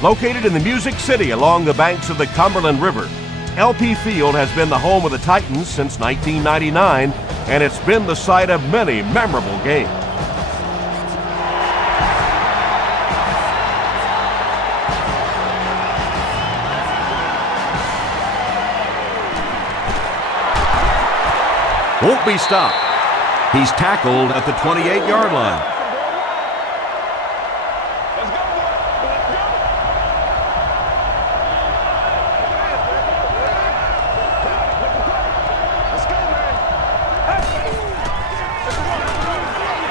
Located in the Music City along the banks of the Cumberland River, LP Field has been the home of the Titans since 1999, and it's been the site of many memorable games. Won't be stopped. He's tackled at the 28-yard line.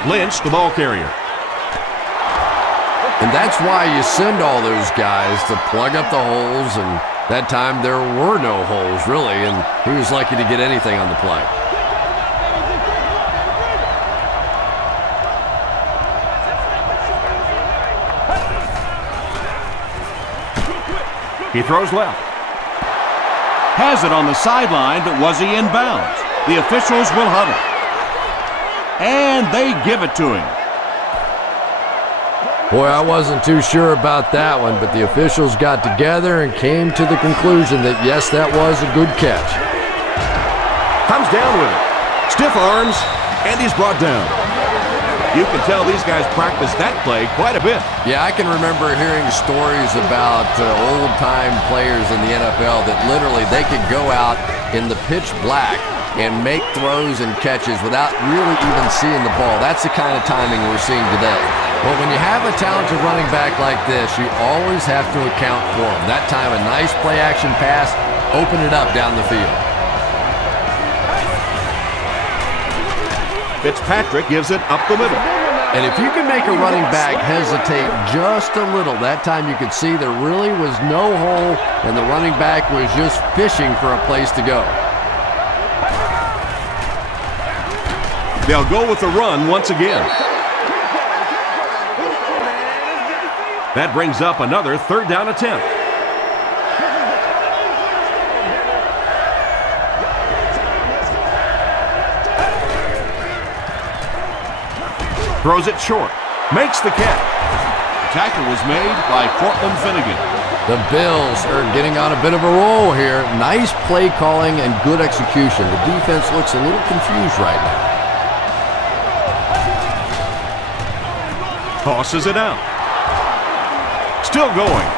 Lynch, the ball carrier. And that's why you send all those guys to plug up the holes, and that time there were no holes, really, and he was lucky to get anything on the play. He throws left. Has it on the sideline, but was he in bounds? The officials will huddle. And they give it to him. Boy, I wasn't too sure about that one, but the officials got together and came to the conclusion that, yes, that was a good catch. Comes down with it. Stiff arms, and he's brought down. You can tell these guys practice that play quite a bit. Yeah, I can remember hearing stories about old-time players in the NFL that literally they could go out in the pitch black and make throws and catches without really even seeing the ball. That's the kind of timing we're seeing today. But when you have a talented running back like this, you always have to account for him. That time, a nice play-action pass, open it up down the field. Fitzpatrick gives it up the middle. And if you can make a running back hesitate just a little, that time you could see there really was no hole, and the running back was just fishing for a place to go. They'll go with the run once again. That brings up another third down attempt. Throws it short. Makes the catch. The tackle was made by Cortland Finnegan. The Bills are getting on a bit of a roll here. Nice play calling and good execution. The defense looks a little confused right now. Tosses it out. Still going.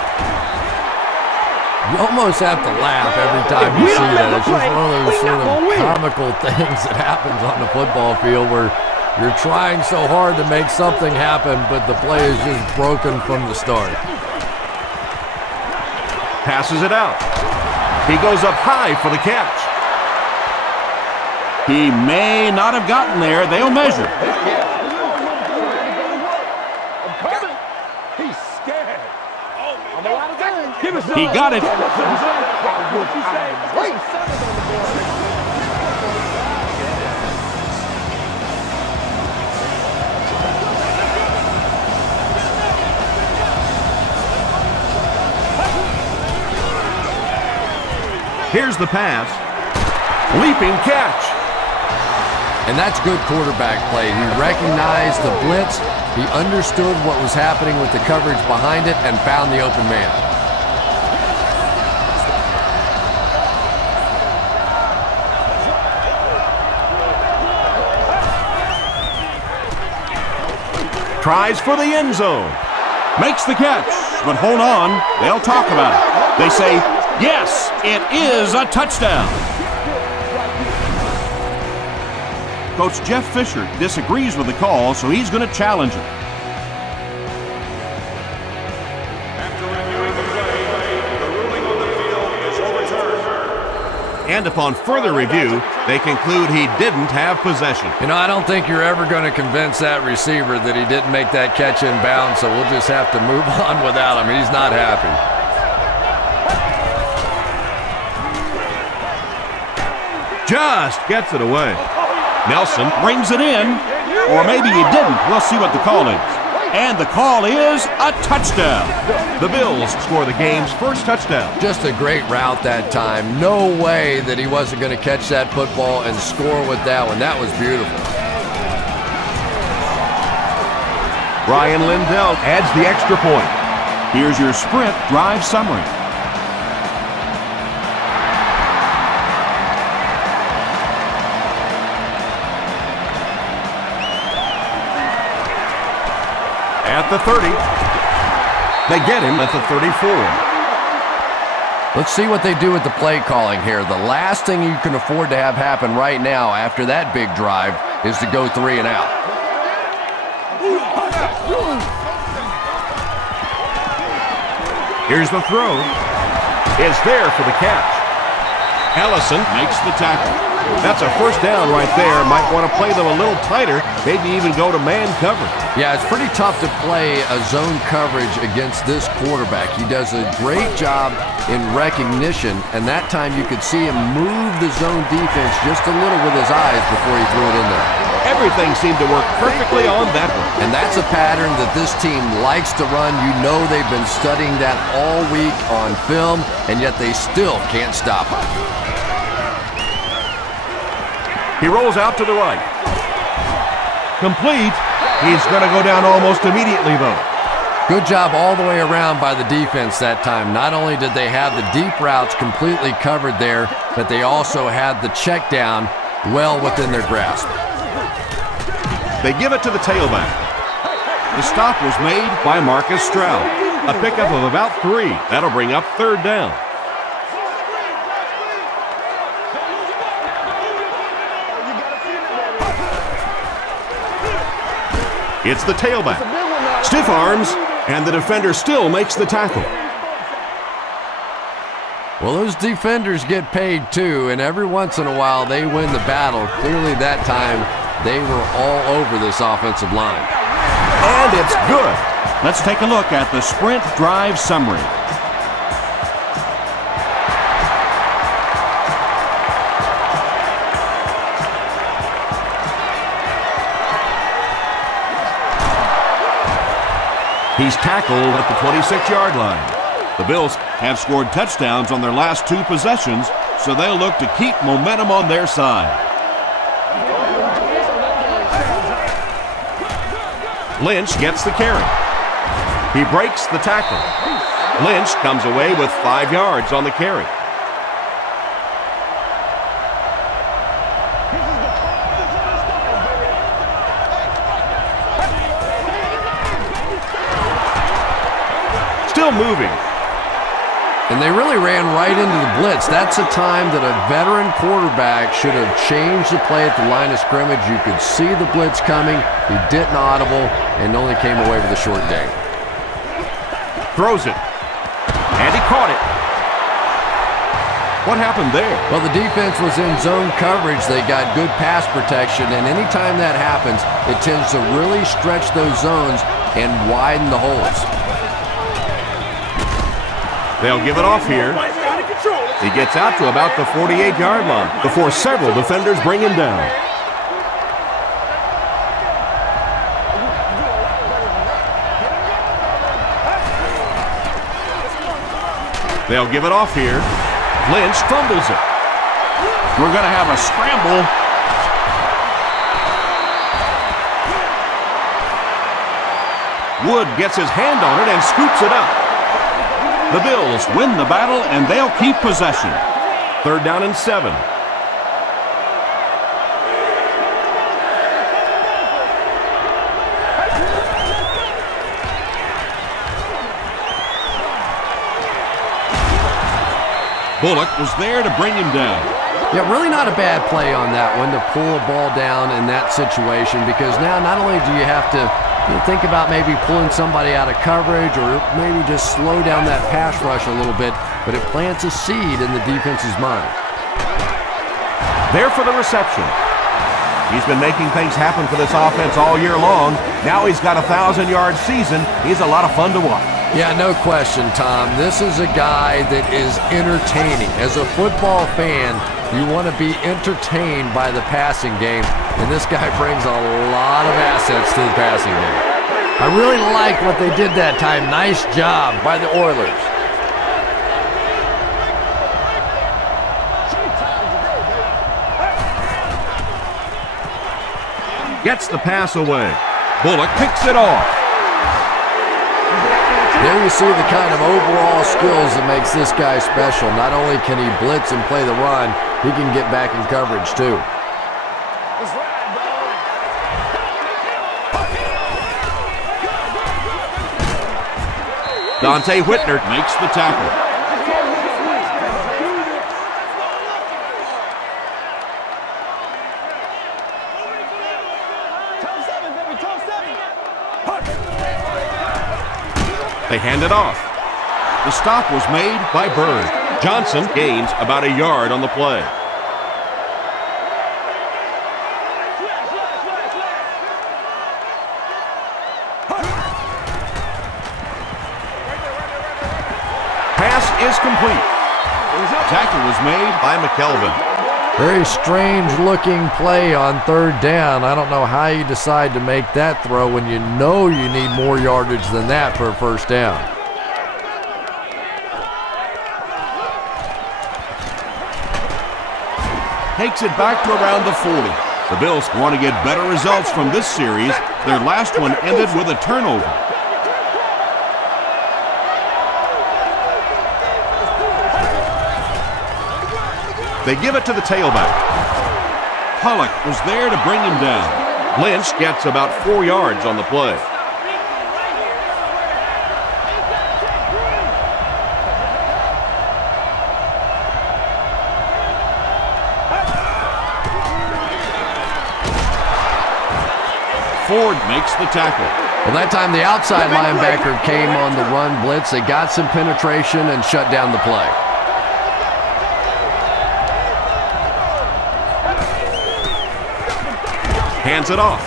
You almost have to laugh every time you see that. It's just one of those sort of comical things that happens on the football field where you're trying so hard to make something happen, but the play is just broken from the start. Passes it out. He goes up high for the catch. He may not have gotten there. They'll measure. He got it. Here's the pass. Leaping catch. And that's good quarterback play. He recognized the blitz. He understood what was happening with the coverage behind it and found the open man. Tries for the end zone. Makes the catch, but hold on, they'll talk about it. They say, yes, it is a touchdown. Coach Jeff Fisher disagrees with the call, so he's going to challenge it. After reviewing the play, the ruling on the field is overturned. And upon further review, they conclude he didn't have possession. You know, I don't think you're ever going to convince that receiver that he didn't make that catch in bounds, so we'll just have to move on without him. He's not happy. Just gets it away. Nelson brings it in, or maybe he didn't. We'll see what the call is. And the call is a touchdown. The Bills score the game's first touchdown. Just a great route that time. No way that he wasn't going to catch that football and score with that one. That was beautiful. Ryan Lindell adds the extra point. Here's your sprint drive summary. At the 30. They get him at the 34. Let's see what they do with the play calling here. The last thing you can afford to have happen right now after that big drive is to go 3 and out. Here's the throw. It's there for the catch. Ellison makes the tackle. That's a first down right there. Might want to play them a little tighter, maybe even go to man coverage. Yeah, it's pretty tough to play a zone coverage against this quarterback. He does a great job in recognition, and that time you could see him move the zone defense just a little with his eyes before he threw it in there. Everything seemed to work perfectly on that one. And that's a pattern that this team likes to run. You know they've been studying that all week on film, and yet they still can't stop it. He rolls out to the right. Complete. He's going to go down almost immediately, though. Good job all the way around by the defense that time. Not only did they have the deep routes completely covered there, but they also had the check down well within their grasp. They give it to the tailback. The stop was made by Marcus Stroud. A pickup of about 3. That'll bring up 3rd down. It's the tailback. Stiff arms, and the defender still makes the tackle. Well, those defenders get paid too, and every once in a while they win the battle. Clearly that time they were all over this offensive line. And it's good. Let's take a look at the sprint drive summary. He's tackled at the 26-yard line. The Bills have scored touchdowns on their last 2 possessions, so they'll look to keep momentum on their side. Lynch gets the carry. He breaks the tackle. Lynch comes away with 5 yards on the carry. Still moving. And they really ran right into the blitz. That's a time that a veteran quarterback should have changed the play at the line of scrimmage. You could see the blitz coming. He didn't audible and only came away with a short gain. Throws it. And he caught it. What happened there? Well, the defense was in zone coverage. They got good pass protection, and anytime that happens, it tends to really stretch those zones and widen the holes. They'll give it off here. He gets out to about the 48-yard line before several defenders bring him down. They'll give it off here. Lynch fumbles it. We're going to have a scramble. Wood gets his hand on it and scoops it up. The Bills win the battle, and they'll keep possession. 3rd down and 7. Bullock was there to bring him down. Yeah, really not a bad play on that one to pull a ball down in that situation, because now not only do you have to think about maybe pulling somebody out of coverage or maybe just slow down that pass rush a little bit, but it plants a seed in the defense's mind. There for the reception. He's been making things happen for this offense all year long. Now he's got a 1,000-yard season. He's a lot of fun to watch. Yeah, no question, Tom. This is a guy that is entertaining. As a football fan, you want to be entertained by the passing game, and this guy brings a lot of assets to the passing game. I really like what they did that time. Nice job by the Oilers. Gets the pass away. Bullock picks it off. There you see the kind of overall skills that makes this guy special. Not only can he blitz and play the run, he can get back in coverage too. Dante Whitner Makes the tackle. They hand it off. The stop was made by Bird. Johnson gains about a yard on the play. Pass is complete. Tackle was made By McKelvin. Very strange looking play on third down. I don't know how you decide to make that throw when you know you need more yardage than that for a first down. takes it back to around the 40. The Bills want to get better results from this series. Their last one ended with a turnover. They give it to the tailback. Pollock was there to bring him down. Lynch gets about 4 yards on the play. Ford makes the tackle. Well, that time the outside linebacker came on the run blitz. They got some penetration and shut down the play. Hands it off.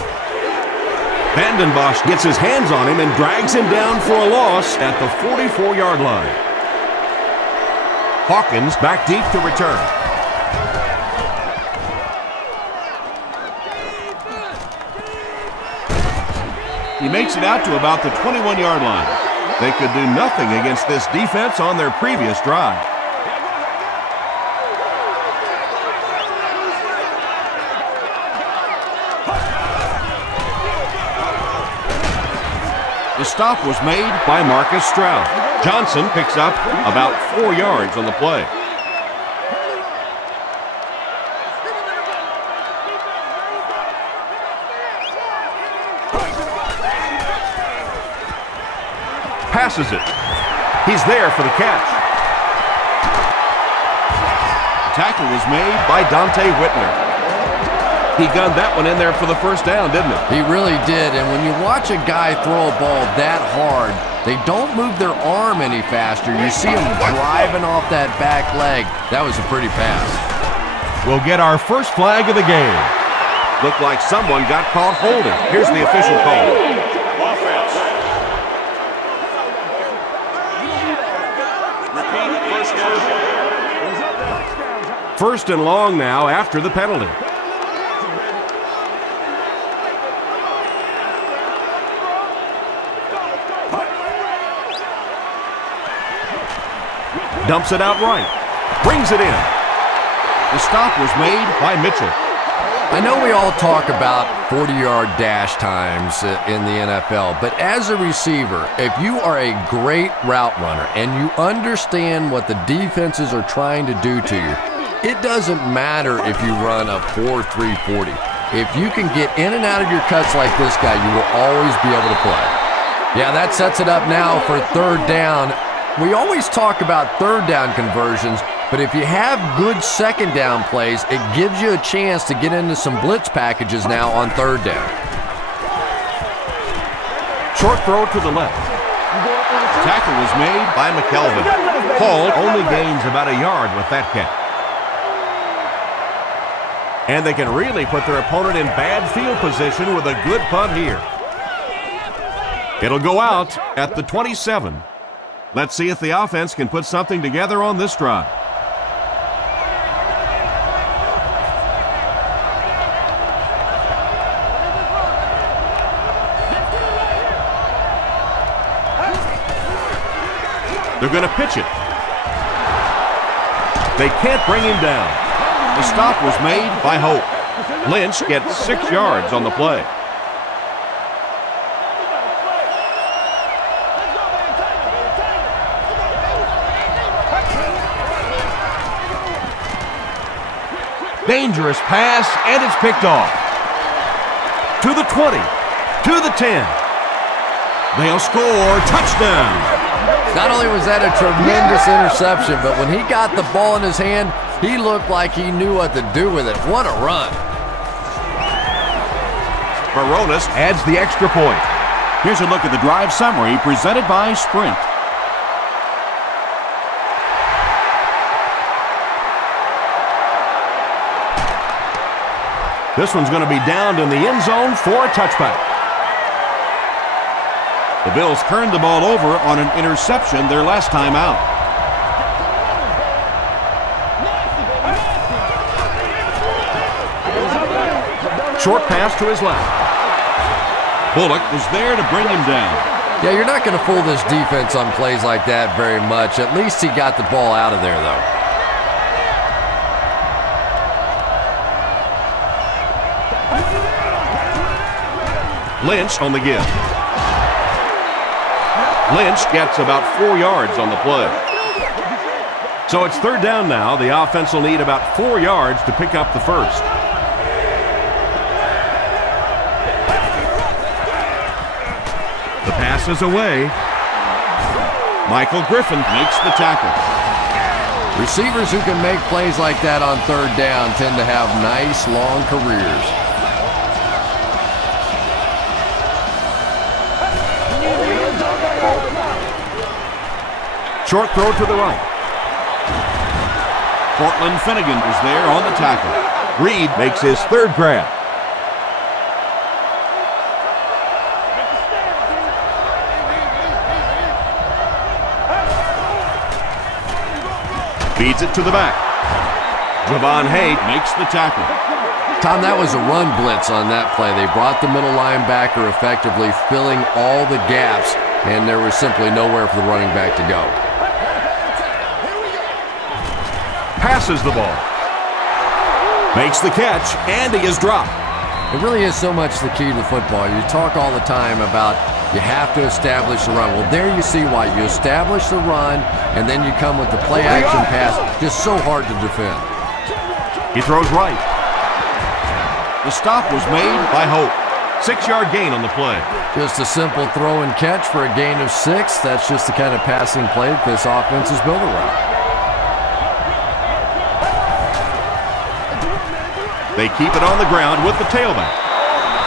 Vandenbosch gets his hands on him and drags him down for a loss at the 44-yard line. Hawkins back deep to return. He makes it out to about the 21-yard line. They could do nothing against this defense on their previous drive. The stop was made by Marcus Stroud. Johnson picks up about 4 yards on the play. Passes it. He's there for the catch. Tackle was made By Dante Whitner. He gunned that one in there for the first down, didn't he? He really did, and when you watch a guy throw a ball that hard, they don't move their arm any faster. You see him driving off that back leg. That was a pretty pass. We'll get our first flag of the game. Looked like someone got caught holding. Here's the official call. Offense. Repeat first down. First and long now after the penalty. Dumps it out right. Brings it in. The stop was made by Mitchell. I know we all talk about 40-yard dash times in the NFL, but as a receiver, if you are a great route runner and you understand what the defenses are trying to do to you, it doesn't matter if you run a 4.340. If you can get in and out of your cuts like this guy, you will always be able to play. Yeah, that sets it up now for third down. We always talk about third down conversions, but if you have good second down plays, it gives you a chance to get into some blitz packages now on third down. Short throw to the left. Tackle was made By McKelvin. Hall only gains about a yard with that catch. And they can really put their opponent in bad field position with a good punt here. It'll go out at the 27. Let's see if the offense can put something together on this drive. They're going to pitch it. They can't bring him down. The stop was made By Hope. Lynch gets 6 yards on the play. Dangerous pass, and it's picked off. To the 20, to the 10. They'll score. Touchdown. Not only was that a tremendous interception, but when he got the ball in his hand, he looked like he knew what to do with it. What a run. Baronis adds the extra point. Here's a look at the drive summary presented by Sprint. This one's going to be downed in the end zone for a touchback. The Bills turned the ball over on an interception their last time out. Short pass to his left. Bullock was there to bring him down. Yeah, you're not going to fool this defense on plays like that very much. At least he got the ball out of there, though. Lynch on the give. Lynch gets about 4 yards on the play. So it's third down now. The offense will need about 4 yards to pick up the first. The pass is away. Michael Griffin makes the tackle. Receivers who can make plays like that on third down tend to have nice, long careers. Short throw to the right. Cortland Finnegan is there on the tackle. Reed makes his third grab. Feeds it to the back. Javon Hay makes the tackle. Tom, that was a run blitz on that play. They brought the middle linebacker effectively filling all the gaps, and there was simply nowhere for the running back to go. Passes the ball. Makes the catch, and he is dropped. It really is so much the key to football. You talk all the time about you have to establish the run. Well, there you see why. You establish the run, and then you come with the play-action pass. Just so hard to defend. He throws right. The stop was made by Hope. 6-yard gain on the play. Just a simple throw and catch for a gain of 6. That's just the kind of passing play that this offense is built around. They keep it on the ground with the tailback.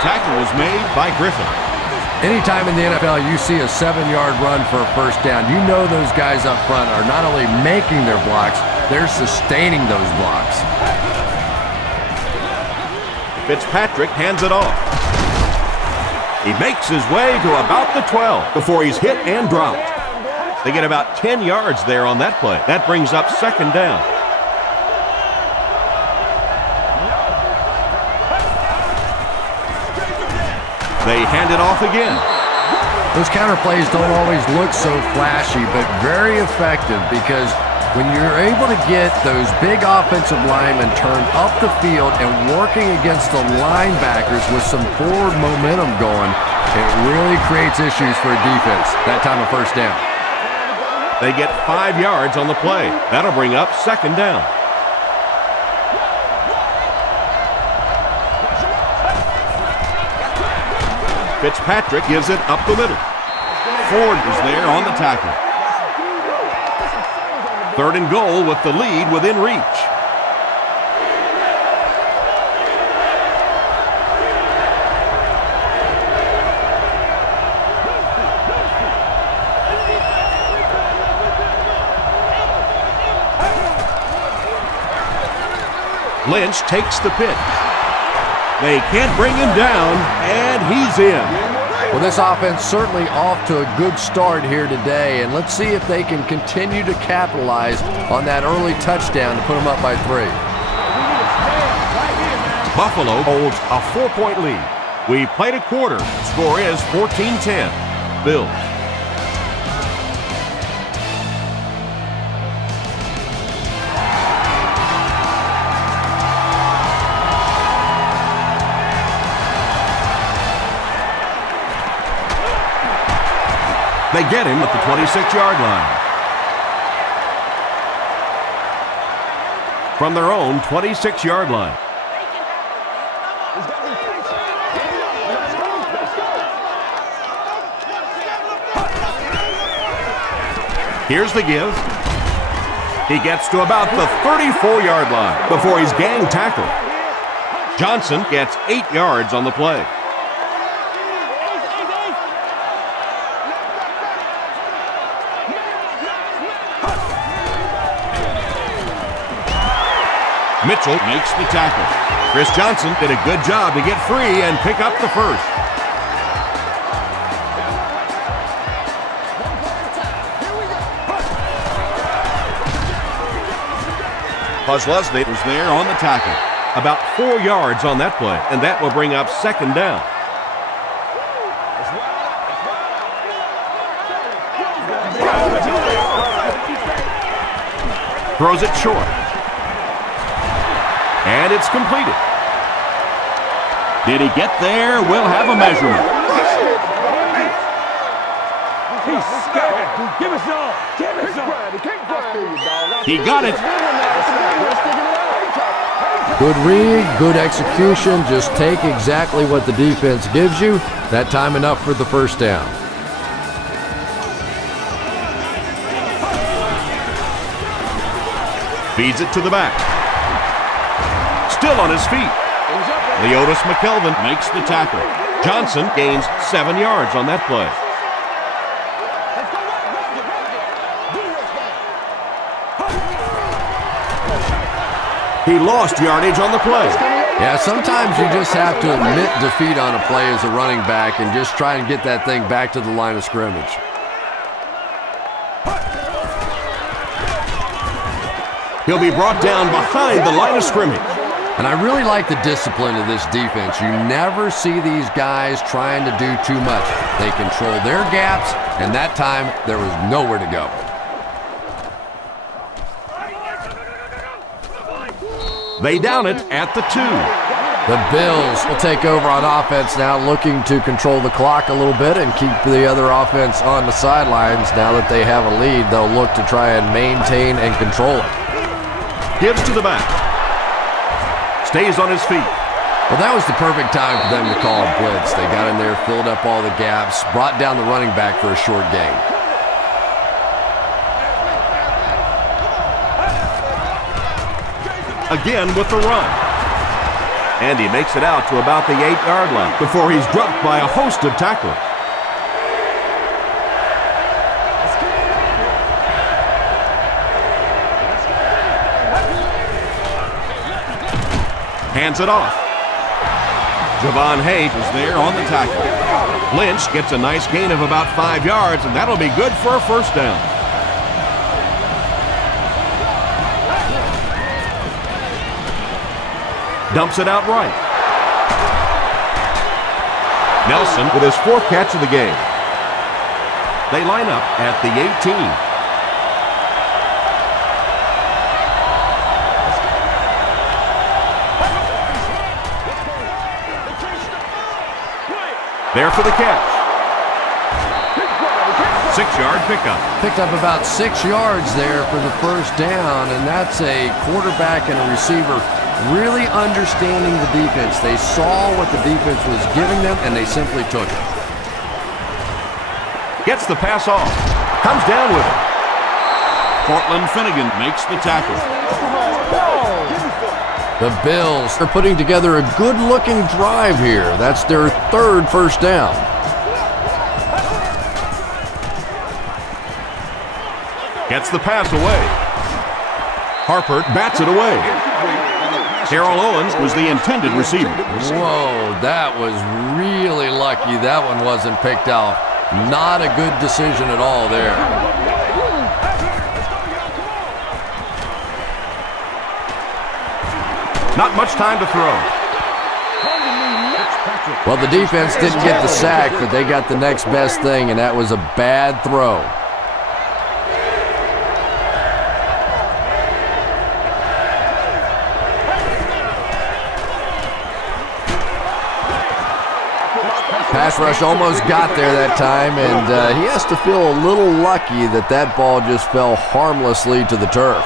Tackle was made by Griffin. Anytime in the NFL you see a 7-yard run for a first down, you know those guys up front are not only making their blocks, they're sustaining those blocks. Fitzpatrick hands it off. He makes his way to about the 12 before he's hit and dropped. They get about 10 yards there on that play. That brings up second down. They hand it off again. Those counter plays don't always look so flashy, but very effective, because when you're able to get those big offensive linemen turned up the field and working against the linebackers with some forward momentum going, it really creates issues for a defense. That time of first down. They get 5 yards on the play. That'll bring up second down. Fitzpatrick gives it up the middle. Ford was there on the tackle. Third and goal with the lead within reach. Lynch takes the pitch. They can't bring him down, and he's in. Well, this offense certainly off to a good start here today, and let's see if they can continue to capitalize on that early touchdown to put them up by 3. Buffalo holds a 4-point lead. We've played a quarter. Score is 14-10. Bills. They get him at the 26-yard line. from their own 26-yard line. Here's the give. He gets to about the 34-yard line before he's gang tackled. Johnson gets 8 yards on the play. Mitchell makes the tackle. Chris Johnson did a good job to get free and pick up the first. Kozlowski was there on the tackle. About 4 yards on that play, and that will bring up second down. Throws it short. And it's completed. Did he get there? We'll have a measurement. Give us all. Give us all. He got it. Good read, good execution. Just take exactly what the defense gives you. That time enough for the first down. Feeds it to the back. Still on his feet. Leotis McKelvin makes the tackle. Johnson gains 7 yards on that play. He lost yardage on the play. Yeah, sometimes you just have to admit defeat on a play as a running back and just try and get that thing back to the line of scrimmage. He'll be brought down behind the line of scrimmage. And I really like the discipline of this defense. You never see these guys trying to do too much. They control their gaps, and that time there was nowhere to go. They down it at the 2. The Bills will take over on offense now, looking to control the clock a little bit and keep the other offense on the sidelines. Now that they have a lead, they'll look to try and maintain and control it. Gives to the back. Stays on his feet. Well, that was the perfect time for them to call a blitz. They got in there, filled up all the gaps, brought down the running back for a short gain. Again with the run. And he makes it out to about the 8-yard line before he's dropped by a host of tacklers. Hands it off. Javon Hay is there on the tackle. Lynch gets a nice gain of about 5 yards, and that'll be good for a first down. Dumps it out right. Nelson with his 4th catch of the game. They line up at the 18. There for the catch. 6-yard pickup. Picked up about 6 yards there for the first down, and that's a quarterback and a receiver really understanding the defense. They saw what the defense was giving them, and they simply took it. Gets the pass off. Comes down with it. Cortland Finnegan makes the tackle. The Bills are putting together a good-looking drive here. That's their 3rd first down. Gets the pass away. Harper bats it away. Terrell Owens was the intended receiver. Whoa, that was really lucky that one wasn't picked off. Not a good decision at all there. Not much time to throw. Well, the defense didn't get the sack, but they got the next best thing, and that was a bad throw. Pass rush almost got there that time, and he has to feel a little lucky that that ball just fell harmlessly to the turf.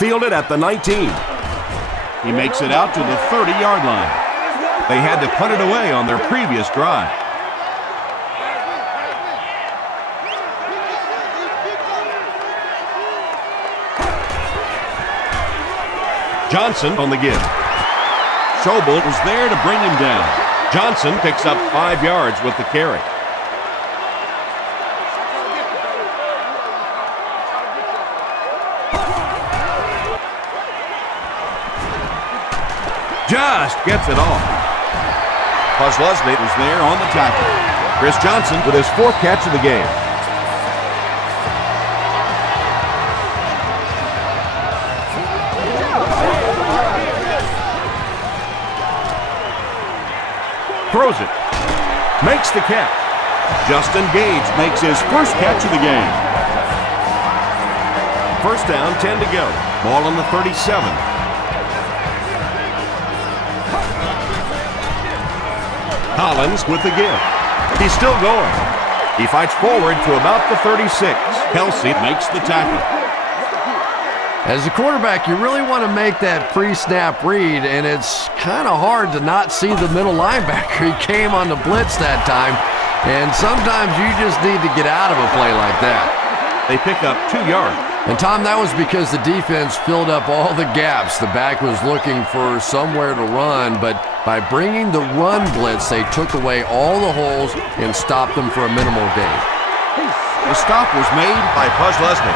Fielded at the 19. He makes it out to the 30-yard line. They had to punt it away on their previous drive. Johnson on the give. Schobel was there to bring him down. Johnson picks up 5 yards with the carry. Just gets it off. Kozlowski Was there on the tackle. Chris Johnson with his 4th catch of the game. Throws it. Makes the catch. Justin Gage makes his first catch of the game. First down, 10 to go. Ball on the 37. Collins with the give. He's still going. He fights forward to about the 36. Kelsey makes the tackle. As a quarterback, you really want to make that pre-snap read, and it's kind of hard to not see the middle linebacker. He came on the blitz that time, and sometimes you just need to get out of a play like that. They pick up 2 yards. And, Tom, that was because the defense filled up all the gaps. The back was looking for somewhere to run, but by bringing the run blitz, they took away all the holes and stopped them for a minimal gain. The stop was made By Kozlowski.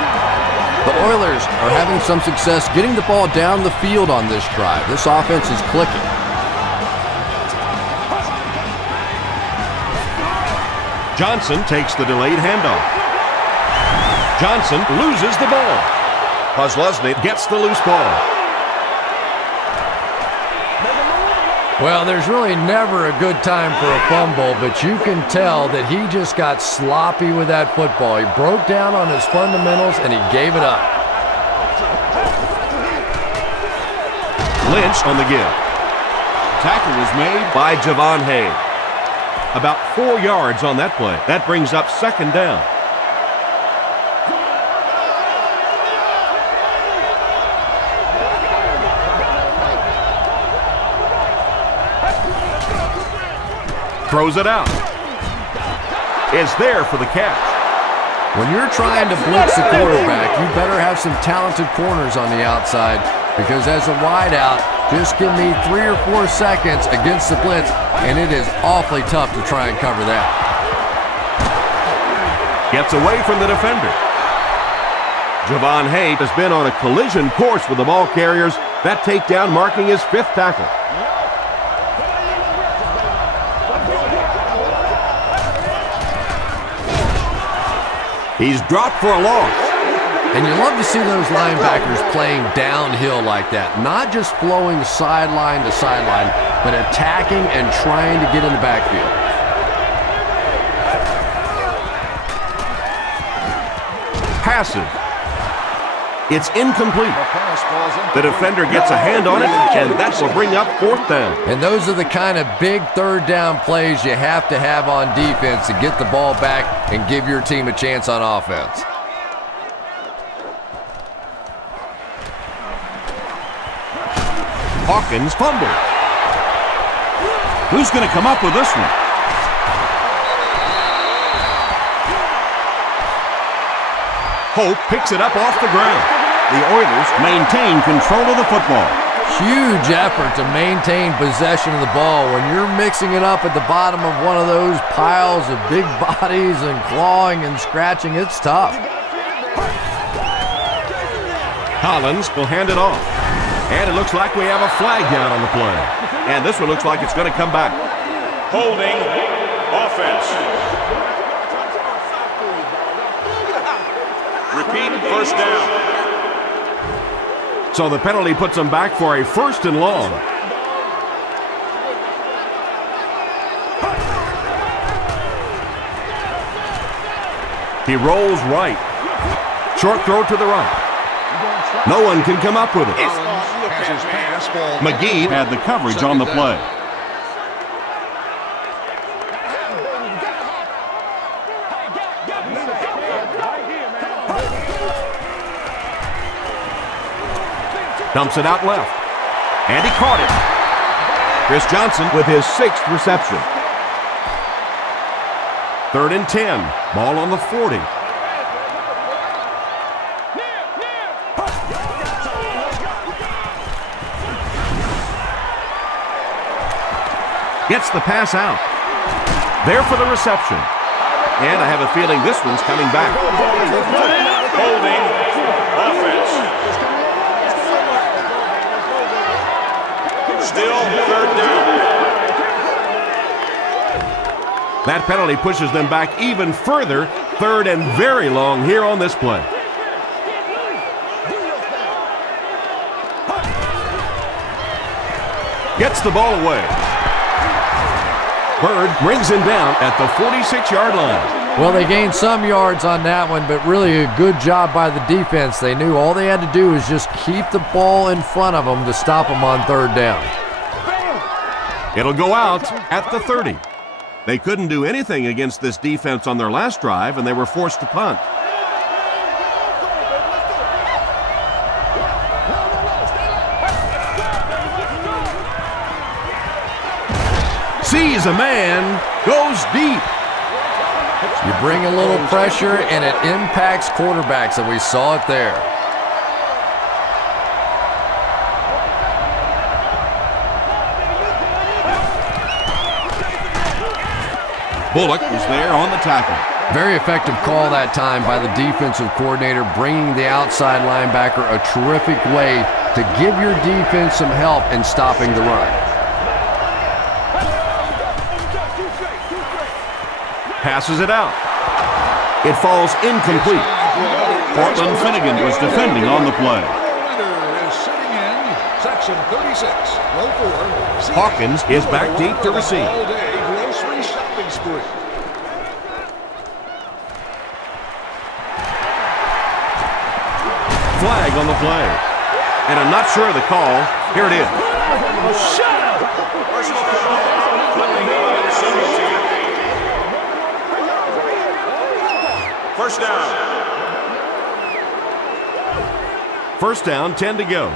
The Oilers are having some success getting the ball down the field on this drive. This offense is clicking. Johnson takes the delayed handoff. Johnson loses the ball. Kozlowski gets the loose ball. Well, there's really never a good time for a fumble, but you can tell that he just got sloppy with that football. He broke down on his fundamentals, and he gave it up. Lynch on the give. tackle was made by Javon Hay. About 4 yards on that play. That brings up second down. Throws it out. Is there for the catch. When you're trying to blitz the quarterback, you better have some talented corners on the outside, because as a wideout, just give me 3 or 4 seconds against the blitz, and it is awfully tough to try and cover that. Gets away from the defender. Javon Hay has been on a collision course with the ball carriers. That takedown marking his 5th tackle. He's dropped for a loss. And you love to see those linebackers playing downhill like that, not just flowing sideline to sideline, but attacking and trying to get in the backfield. Passes. It's incomplete. The defender gets a hand on it, and that will bring up 4th down. And those are the kind of big 3rd down plays you have to have on defense to get the ball back and give your team a chance on offense. Hawkins fumbles. Who's going to come up with this one? Hope picks it up off the ground. The Oilers maintain control of the football. Huge effort to maintain possession of the ball. When you're mixing it up at the bottom of one of those piles of big bodies and clawing and scratching, it's tough. Collins will hand it off. And it looks like we have a flag down on the play. And this one looks like it's going to come back. Holding offense. Repeat, first down. So the penalty puts them back for a 1st and long. He rolls right. Short throw to the right. No one can come up with it. McGee had the coverage on the play. Dumps it out left. And he caught it. Chris Johnson with his 6th reception. 3rd and 10. Ball on the 40. Gets the pass out. There for the reception. And I have a feeling this one's coming back. Holding offense. Still 3rd down. That penalty pushes them back even further. 3rd and very long here on this play. Gets the ball away. Bird brings him down at the 46-yard line. Well, they gained some yards on that one, but really a good job by the defense. They knew all they had to do was just keep the ball in front of them to stop them on 3rd down. It'll go out at the 30. They couldn't do anything against this defense on their last drive, and they were forced to punt. Sees a man, goes deep. You bring a little pressure, and it impacts quarterbacks, and we saw it there. Bullock was there on the tackle. Very effective call that time by the defensive coordinator, bringing the outside linebacker a terrific way to give your defense some help in stopping the run. Passes it out. It falls incomplete. Portland Finnegan was defending on the play. Hawkins is back deep to receive. Flag on the play. And I'm not sure of the call. Here it is. Shut up! First down. 1st down, 10 to go.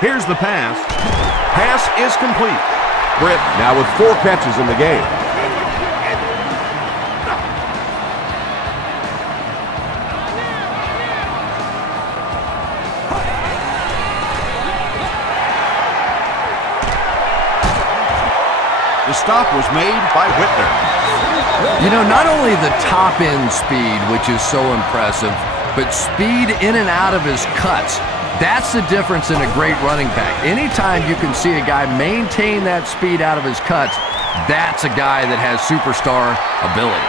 Here's the pass. Pass is complete. Britt now with 4 catches in the game. The stop was made by Whitner. You know, not only the top end speed, which is so impressive, but speed in and out of his cuts. That's the difference in a great running back. Anytime you can see a guy maintain that speed out of his cuts, that's a guy that has superstar ability.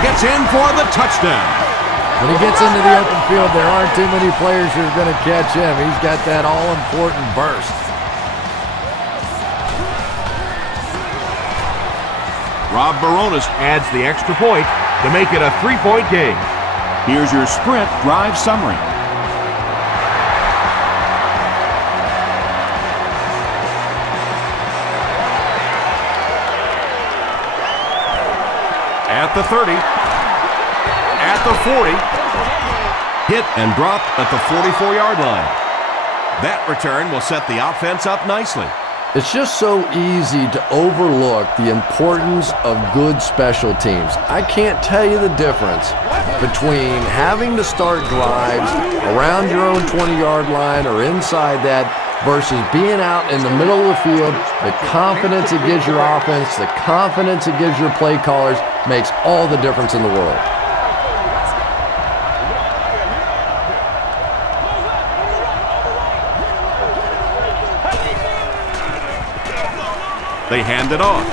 Gets in for the touchdown. When he gets into the open field, there aren't too many players who are going to catch him. He's got that all-important burst. Rob Baronis adds the extra point to make it a 3-point game. Here's your sprint drive summary. At the 30, at the 40, hit and dropped at the 44-yard line. That return will set the offense up nicely. It's just so easy to overlook the importance of good special teams. I can't tell you the difference between having to start drives around your own 20-yard line or inside that versus being out in the middle of the field. The confidence it gives your offense, the confidence it gives your play callers makes all the difference in the world. They hand it off.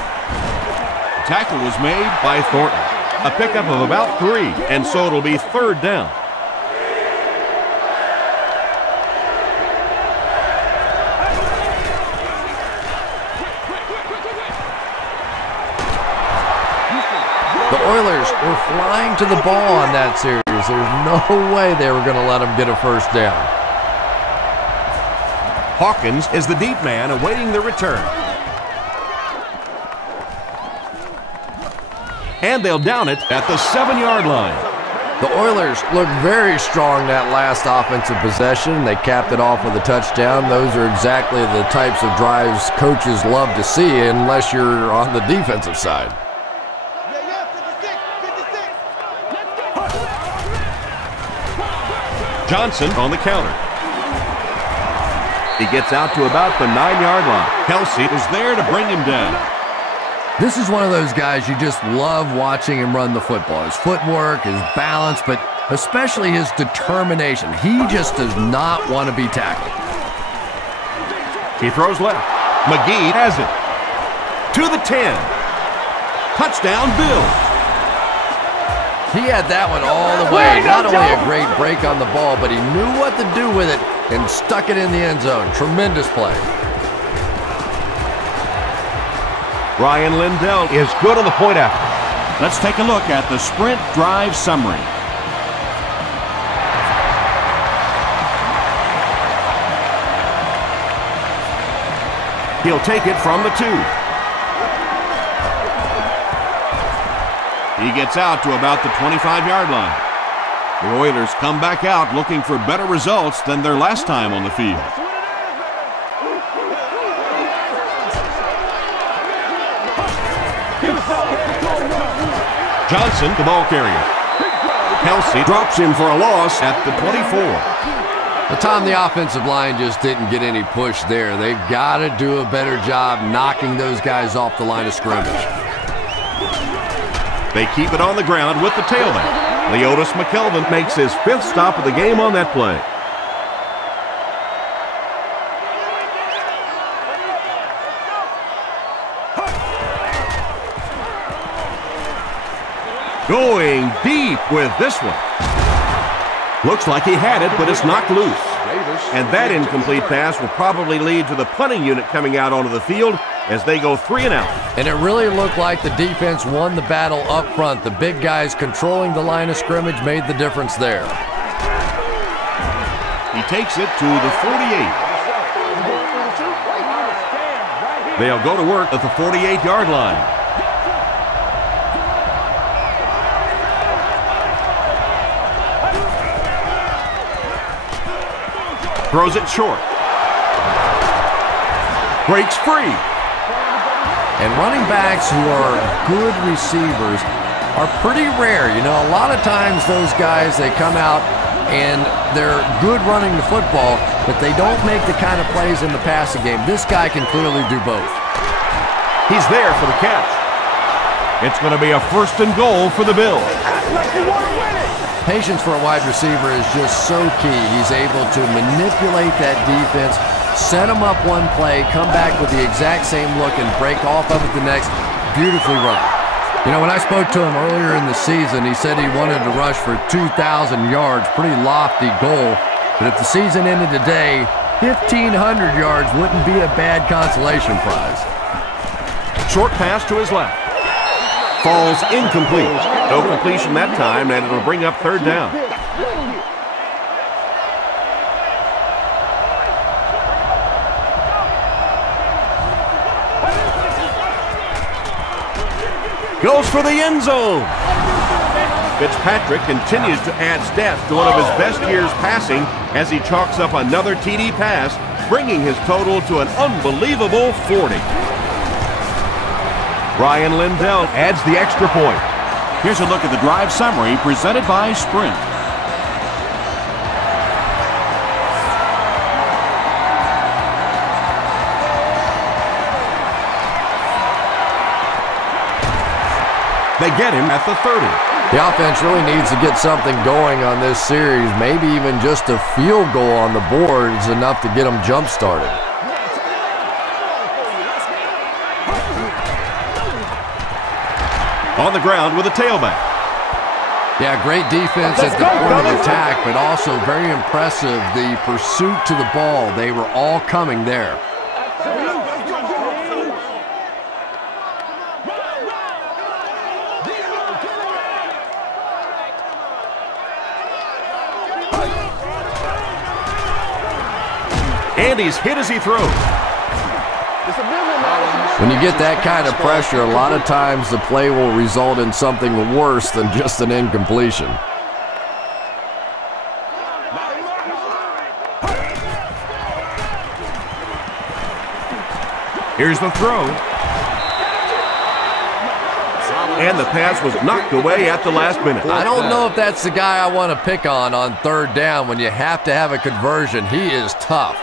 Tackle was made by Thornton. A pickup of about 3, and so it'll be 3rd down. The Oilers were flying to the ball on that series. There's no way they were going to let them get a 1st down. Hawkins is the deep man awaiting the return. And they'll down it at the 7-yard line. The Oilers looked very strong that last offensive possession. They capped it off with a touchdown. Those are exactly the types of drives coaches love to see unless you're on the defensive side. Johnson on the counter. He gets out to about the 9-yard line. Kelsey was there to bring him down. This is one of those guys you just love watching him run the football. His footwork, his balance, but especially his determination. He just does not want to be tackled. He throws left. McGee has it. To the 10. Touchdown, Bills. He had that one all the way. Not only a great break on the ball, but he knew what to do with it and stuck it in the end zone. Tremendous play. Ryan Lindell is good on the point after. Let's take a look at the sprint drive summary. He'll take it from the 2. He gets out to about the 25-yard line. The Oilers come back out looking for better results than their last time on the field. Johnson, the ball carrier. Kelsey drops him for a loss at the 24. But Tom, the offensive line just didn't get any push there. They've got to do a better job knocking those guys off the line of scrimmage. They keep it on the ground with the tailback. Leotis McKelvin makes his 5th stop of the game on that play. Going deep with this one. Looks like he had it, but it's knocked loose. And that incomplete pass will probably lead to the punting unit coming out onto the field as they go 3 and out. And it really looked like the defense won the battle up front. The big guys controlling the line of scrimmage made the difference there. He takes it to the 48. They'll go to work at the 48-yard line. Throws it short. Breaks free. And running backs who are good receivers are pretty rare. You know, a lot of times those guys, they come out and they're good running the football, but they don't make the kind of plays in the passing game. This guy can clearly do both. He's there for the catch. It's going to be a 1st and goal for the Bills. Patience for a wide receiver is just so key. He's able to manipulate that defense, set him up one play, come back with the exact same look, and break off of it the next. Beautifully run. You know, when I spoke to him earlier in the season, he said he wanted to rush for 2,000 yards. Pretty lofty goal. But if the season ended today, 1,500 yards wouldn't be a bad consolation prize. Short pass to his left. Falls incomplete. No completion that time, and it'll bring up 3rd down. Goes for the end zone. Fitzpatrick continues to add stats to one of his best years passing as he chalks up another TD pass, bringing his total to an unbelievable 40. Ryan Lindell adds the extra point. Here's a look at the drive summary presented by Sprint. They get him at the 30. The offense really needs to get something going on this series. Maybe even just a field goal on the board is enough to get them jump-started. On the ground with a tailback. Yeah, great defense at the point of attack, but also very impressive, the pursuit to the ball. They were all coming there. And he's hit as he throws. It's a big one, man. When you get that kind of pressure, a lot of times the play will result in something worse than just an incompletion. Here's the throw. And the pass was knocked away at the last minute. I don't know if that's the guy I want to pick on 3rd down when you have to have a conversion. He is tough.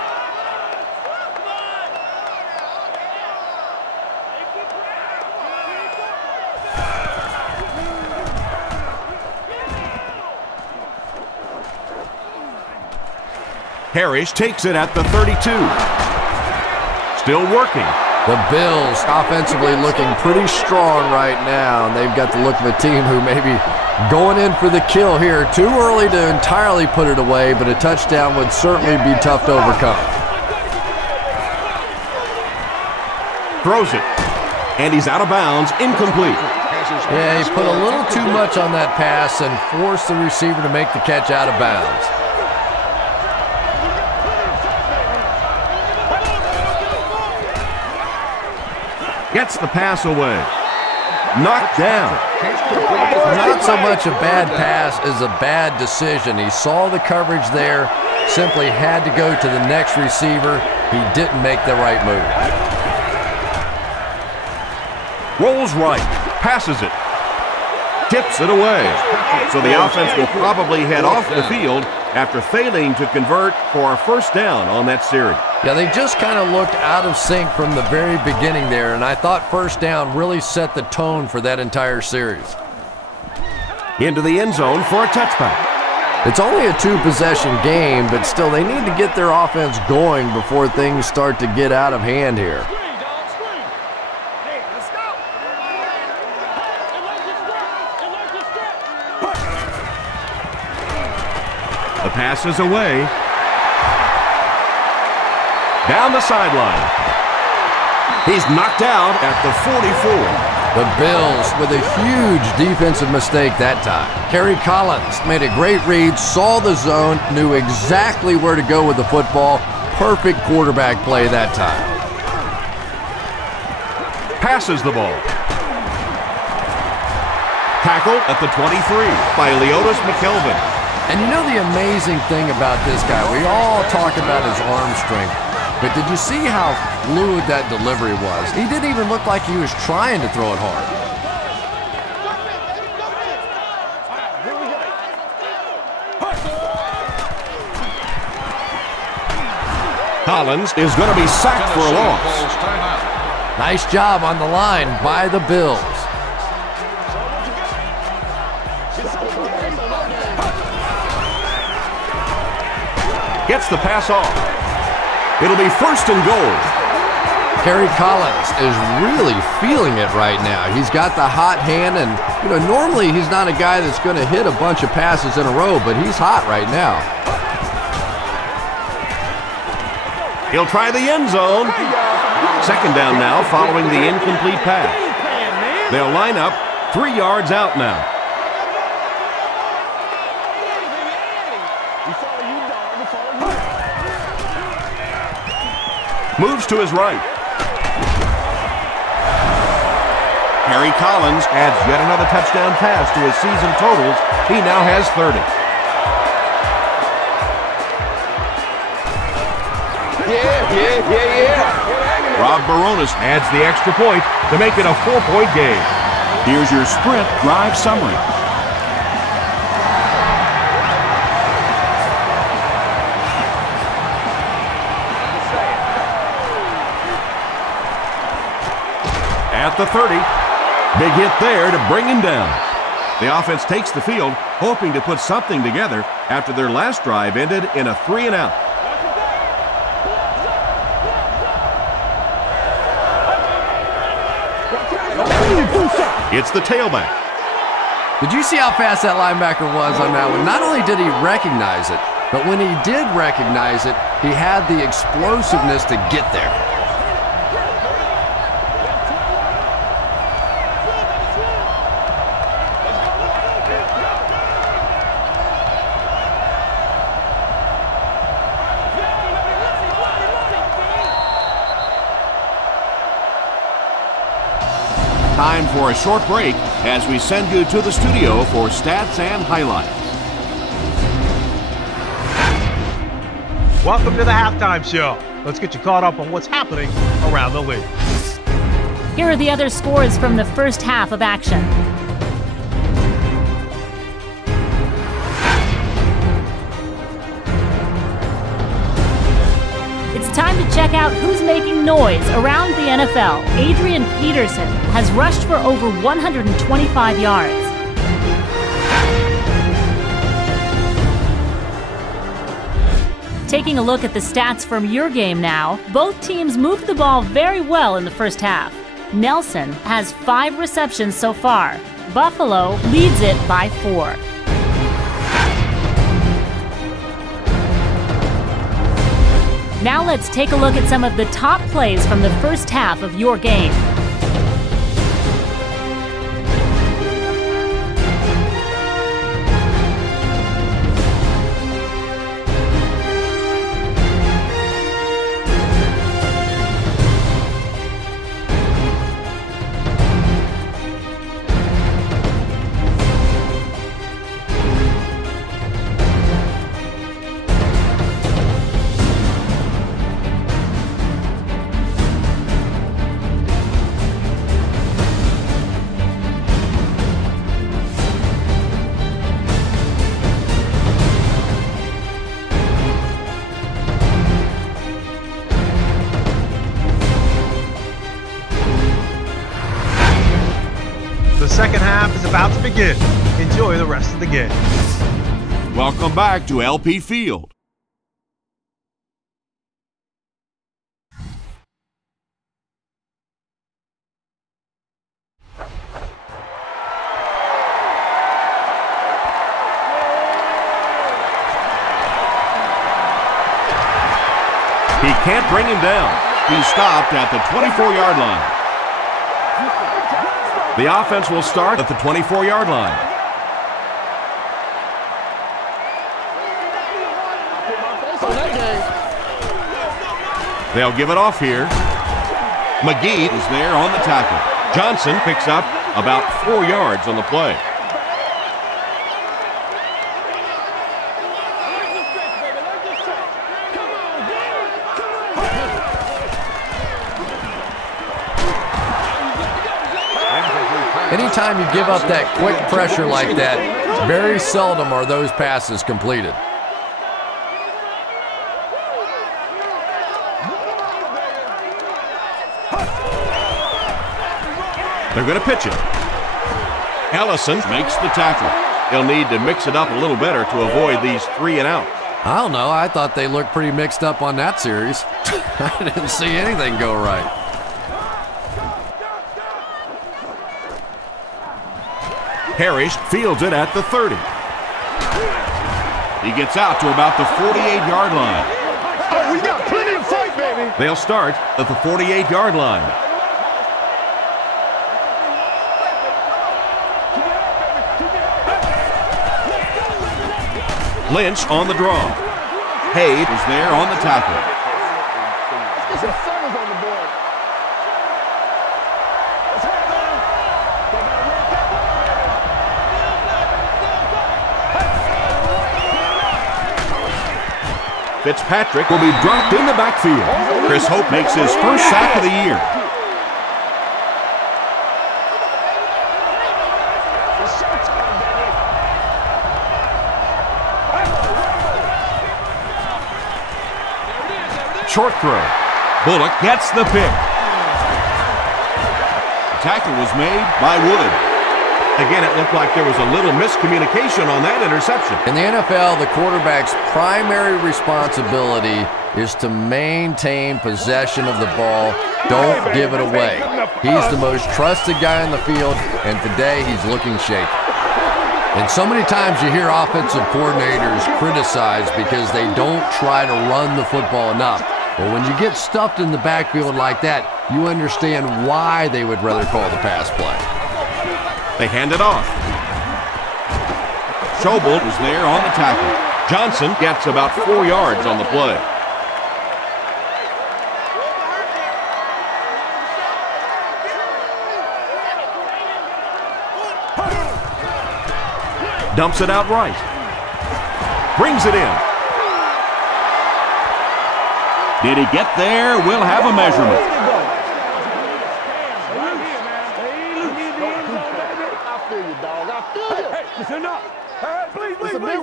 Parrish takes it at the 32. Still working. The Bills offensively looking pretty strong right now, and they've got the look of a team who may be going in for the kill here. Too early to entirely put it away, but a touchdown would certainly be tough to overcome. Throws it, and he's out of bounds, incomplete. Yeah, he put a little too much on that pass and forced the receiver to make the catch out of bounds. Gets the pass away. Knocked down. Not so much a bad pass as a bad decision. He saw the coverage there, simply had to go to the next receiver. He didn't make the right move. Rolls right. Passes it. Tips it away. So the offense will probably head off the field after failing to convert for a 1st down on that series. Yeah, they just kind of looked out of sync from the very beginning there, and I thought 1st down really set the tone for that entire series. Into the end zone for a touchback. It's only a 2-possession game, but still they need to get their offense going before things start to get out of hand here. The pass is away. Down the sideline. He's knocked out at the 44. The Bills with a huge defensive mistake that time. Kerry Collins made a great read, saw the zone, knew exactly where to go with the football. Perfect quarterback play that time. Passes the ball. Tackle at the 23 by Leotis McKelvin. And you know the amazing thing about this guy, we all talk about his arm strength, but did you see how fluid that delivery was? He didn't even look like he was trying to throw it hard. Collins is going to be sacked for a loss. Nice job on the line by the Bills. Gets the pass off. It'll be 1st and goal. Kerry Collins is really feeling it right now. He's got the hot hand, and normally he's not a guy that's going to hit a bunch of passes in a row, but he's hot right now. He'll try the end zone. 2nd down now following the incomplete pass. They'll line up 3 yards out now. Moves to his right. Harry Collins adds yet another touchdown pass to his season totals. He now has 30. Rob Baronis adds the extra point to make it a 4-point game. Here's your sprint drive summary. At the 30. Big hit there to bring him down. The offense takes the field, hoping to put something together after their last drive ended in a 3-and-out. It's the tailback. Did you see how fast that linebacker was on that one? Not only did he recognize it, but when he did recognize it, he had the explosiveness to get there. for a short break as we send you to the studio for stats and highlights. Welcome to the halftime show. Let's get you caught up on what's happening around the league. Here are the other scores from the first half of action. It's time to check out who's making noise around the NFL. Adrian Peterson has rushed for over 125 yards. Taking a look at the stats from your game now, both teams moved the ball very well in the first half. Nelson has 5 receptions so far. Buffalo leads it by 4. Now let's take a look at some of the top plays from the first half of your game. The second half is about to begin. Enjoy the rest of the game. Welcome back to LP Field. He can't bring him down. He stopped at the 24-yard line. The offense will start at the 24-yard line. They'll give it off here. McGee is there on the tackle. Johnson picks up about 4 yards on the play. Anytime you give up that quick pressure like that, very seldom are those passes completed. They're going to pitch it. Ellison makes the tackle. He'll need to mix it up a little better to avoid these 3 and out. I don't know. I thought they looked pretty mixed up on that series. I didn't see anything go right. Parrish fields it at the 30. He gets out to about the 48-yard line. Oh, we got plenty to fight, baby. They'll start at the 48-yard line. Lynch on the draw. Hayes is there on the tackle. Fitzpatrick will be dropped in the backfield. Chris Hope makes his first sack of the year. Short throw. Bullock gets the pick. The tackle was made by Wood. Again, it looked like there was a little miscommunication on that interception. In the NFL, the quarterback's primary responsibility is to maintain possession of the ball. Don't give it away. He's the most trusted guy on the field, and today he's looking shaky. And so many times you hear offensive coordinators criticized because they don't try to run the football enough. Well, when you get stuffed in the backfield like that, you understand why they would rather call the pass play. They hand it off. Schobel was there on the tackle. Johnson gets about 4 yards on the play. Dumps it out right. Brings it in. Did he get there? We'll have a measurement.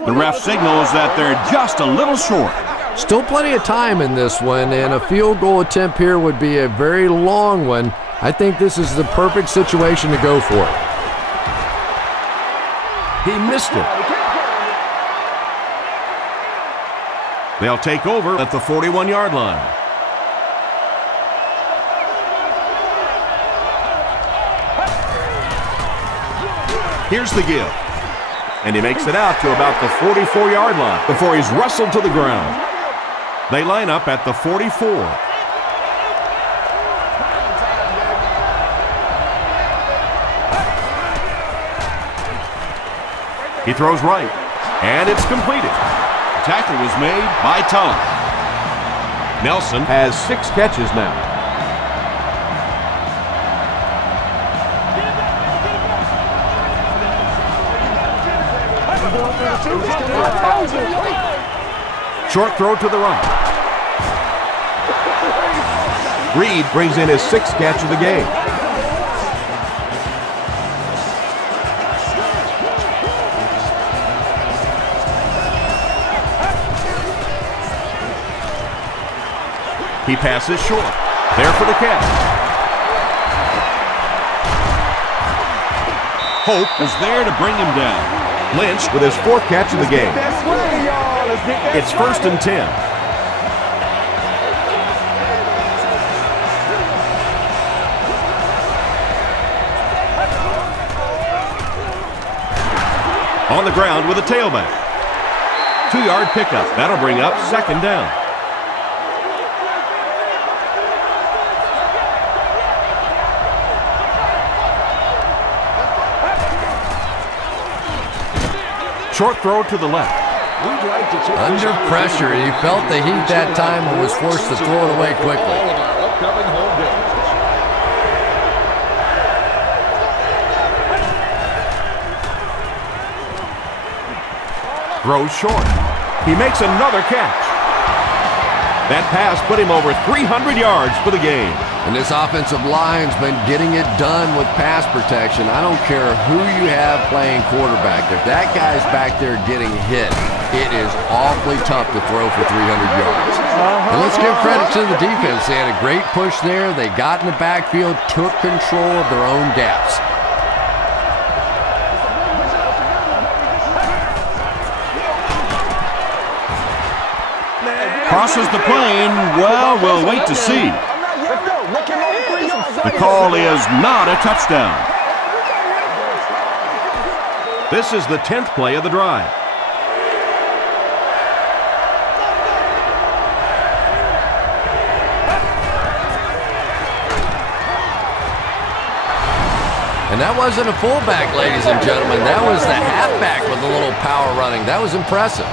The ref signals that they're just a little short. Still plenty of time in this one, and a field goal attempt here would be a very long one. I think this is the perfect situation to go for it. He missed it. They'll take over at the 41-yard line. Here's the give. And he makes it out to about the 44-yard line before he's wrestled to the ground. They line up at the 44. He throws right, and it's completed. The tackle was made by Tulloch. Nelson has 6 catches now. Short throw to the right. Reed brings in his 6th catch of the game. He passes short. There for the catch. Hope is there to bring him down. Lynch with his 4th catch of the game. It's 1st and 10. On the ground with a tailback. 2-yard pickup. That'll bring up 2nd down. Short throw to the left. Under pressure, he felt the heat that time and was forced to throw it away quickly. Throws short. He makes another catch. That pass put him over 300 yards for the game. And this offensive line's been getting it done with pass protection. I don't care who you have playing quarterback. If that guy's back there getting hit, it is awfully tough to throw for 300 yards. And let's give credit to the defense. They had a great push there. They got in the backfield, took control of their own gaps. Crosses the plane. Well, we'll wait to see. The call is not a touchdown. This is the 10th play of the drive. And that wasn't a fullback, ladies and gentlemen. That was the halfback with a little power running. That was impressive.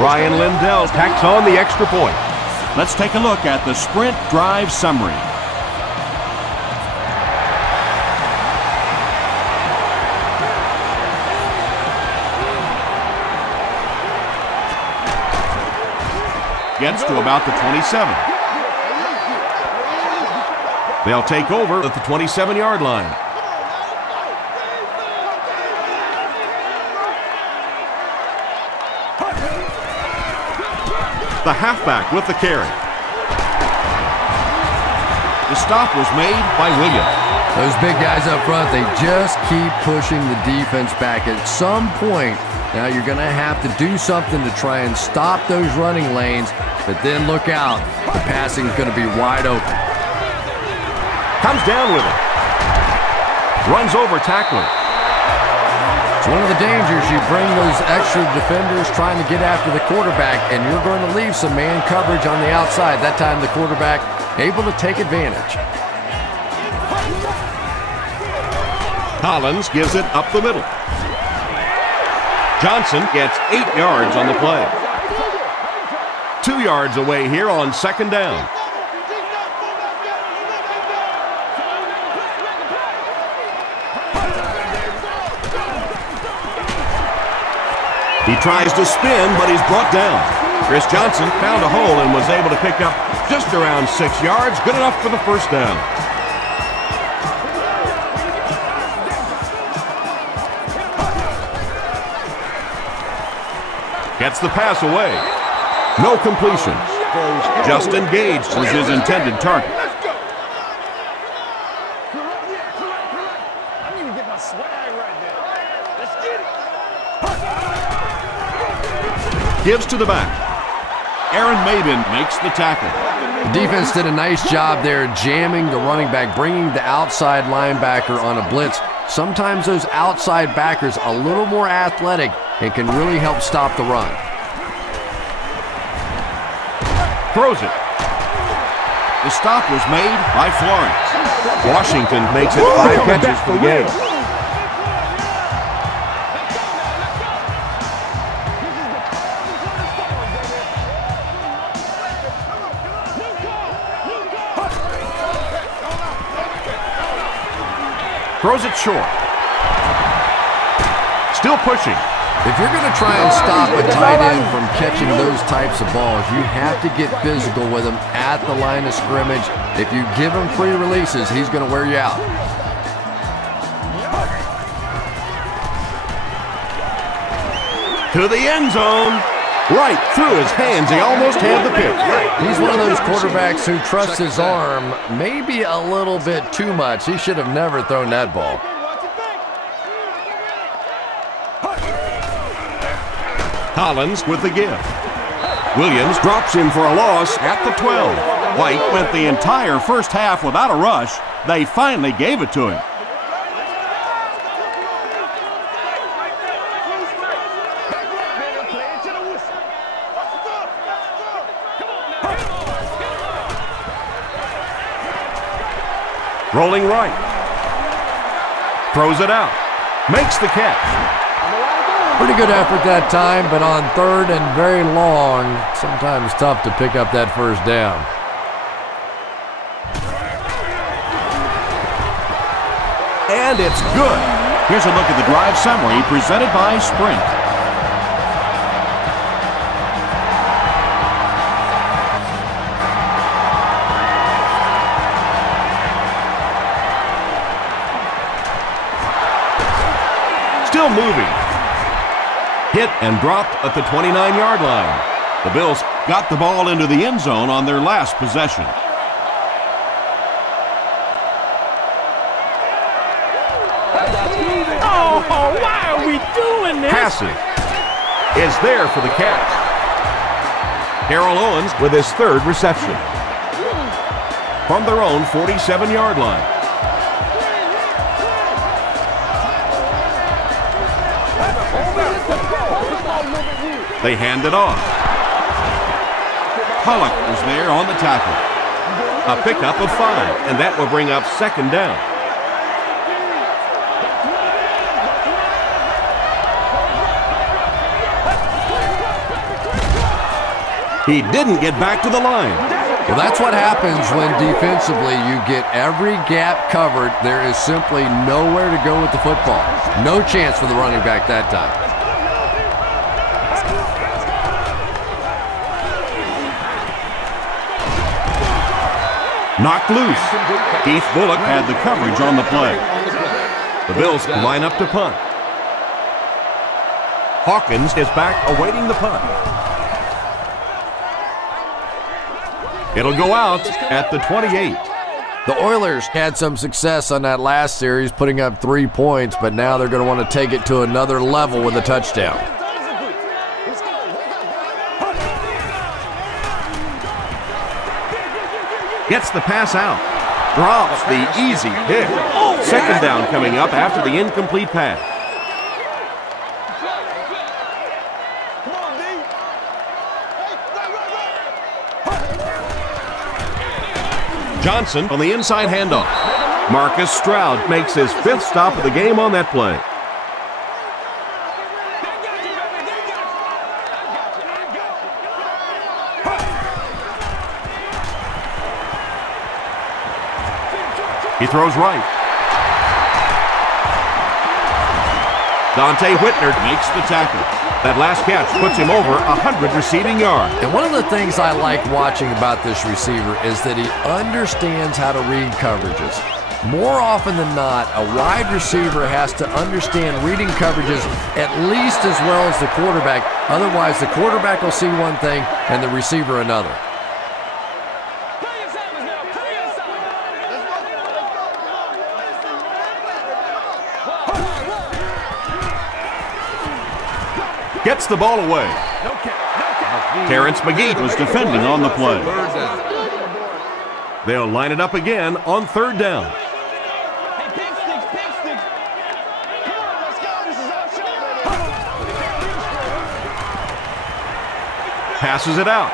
Ryan Lindell tacks on the extra point. Let's take a look at the sprint drive summary. Gets to about the 27. They'll take over at the 27-yard line. The halfback with the carry. The stop was made by Williams. Those big guys up front, they just keep pushing the defense back. At some point, now you're going to have to do something to try and stop those running lanes, but then look out. The passing is going to be wide open. Comes down with it. Runs over tackler. It's one of the dangers. You bring those extra defenders trying to get after the quarterback, and you're going to leave some man coverage on the outside. That time the quarterback able to take advantage. Collins gives it up the middle. Johnson gets 8 yards on the play. 2 yards away here on 2nd down. He tries to spin, but he's brought down. Chris Johnson found a hole and was able to pick up just around 6 yards, good enough for the first down. Gets the pass away. No completion. Just engaged was his intended target. Gives to the back. Aaron Maben makes the tackle. The defense did a nice job there jamming the running back, bringing the outside linebacker on a blitz. Sometimes those outside backers are a little more athletic and can really help stop the run. Throws it. The stop was made by Florence. Washington makes it 5 catches for the game. Throws it short. Still pushing. If you're going to try and stop a tight end from catching those types of balls, you have to get physical with him at the line of scrimmage. If you give him free releases, he's going to wear you out. To the end zone. Right through his hands. He almost had the pick. He's one of those quarterbacks who trusts his arm maybe a little bit too much. He should have never thrown that ball. Collins with the give. Williams drops him for a loss at the 12. White went the entire first half without a rush. They finally gave it to him. Rolling right. Throws it out. Makes the catch. Pretty good effort that time, but on third and very long, sometimes tough to pick up that first down. And it's good. Here's a look at the drive summary presented by Sprint. Still moving. Hit and dropped at the 29-yard line. The Bills got the ball into the end zone on their last possession. Oh, why are we doing this? Passing is there for the catch. Harold Owens with his third reception. From their own 47-yard line. They hand it off. Pollock was there on the tackle. A pickup of 5, and that will bring up second down. He didn't get back to the line. Well, that's what happens when defensively you get every gap covered. There is simply nowhere to go with the football. No chance for the running back that time. Knocked loose. Keith Bullock had the coverage on the play. The Bills line up to punt. Hawkins is back awaiting the punt. It'll go out at the 28. The Oilers had some success on that last series, putting up 3 points, but now they're going to want to take it to another level with a touchdown. Gets the pass out. Drops the easy pick. Second down coming up after the incomplete pass. Johnson on the inside handoff. Marcus Stroud makes his 5th stop of the game on that play. He throws right. Dante Whitner makes the tackle. That last catch puts him over 100 receiving yards. And one of the things I like watching about this receiver is that he understands how to read coverages. More often than not, a wide receiver has to understand reading coverages at least as well as the quarterback. Otherwise, the quarterback will see one thing and the receiver another. Gets the ball away. Terrence McGee was defending on the play. They'll line it up again on 3rd down. Passes it out.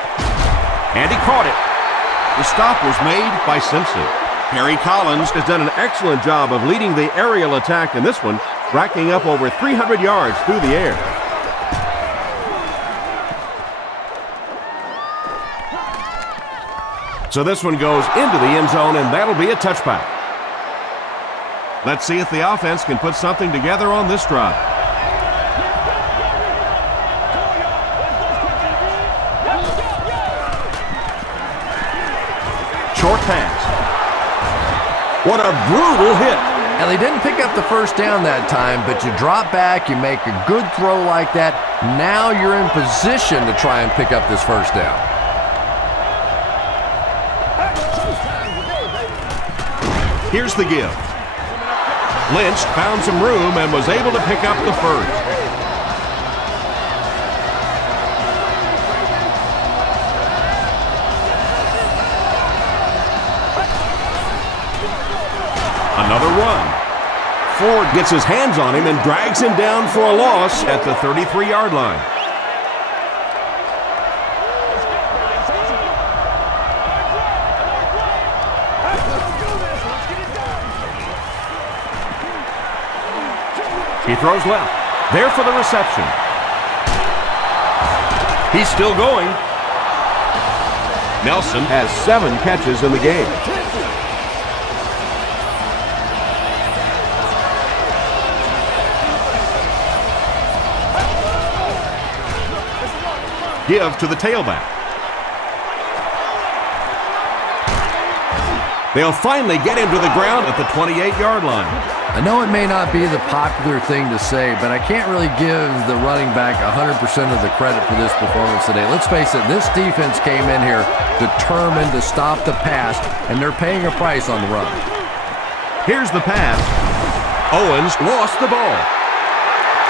And he caught it. The stop was made by Simpson. Harry Collins has done an excellent job of leading the aerial attack in this one, racking up over 300 yards through the air. So this one goes into the end zone, and that'll be a touchback. Let's see if the offense can put something together on this drive. Short pass. What a brutal hit. And they didn't pick up the first down that time, but you drop back, you make a good throw like that. Now you're in position to try and pick up this first down. Here's the give. Lynch found some room and was able to pick up the first. Another run. Ford gets his hands on him and drags him down for a loss at the 33-yard line. He throws left. There for the reception. He's still going. Nelson has 7 catches in the game. Give to the tailback. They'll finally get him to the ground at the 28-yard line. I know it may not be the popular thing to say, but I can't really give the running back 100% of the credit for this performance today. Let's face it, this defense came in here determined to stop the pass, and they're paying a price on the run. Here's the pass. Owens lost the ball.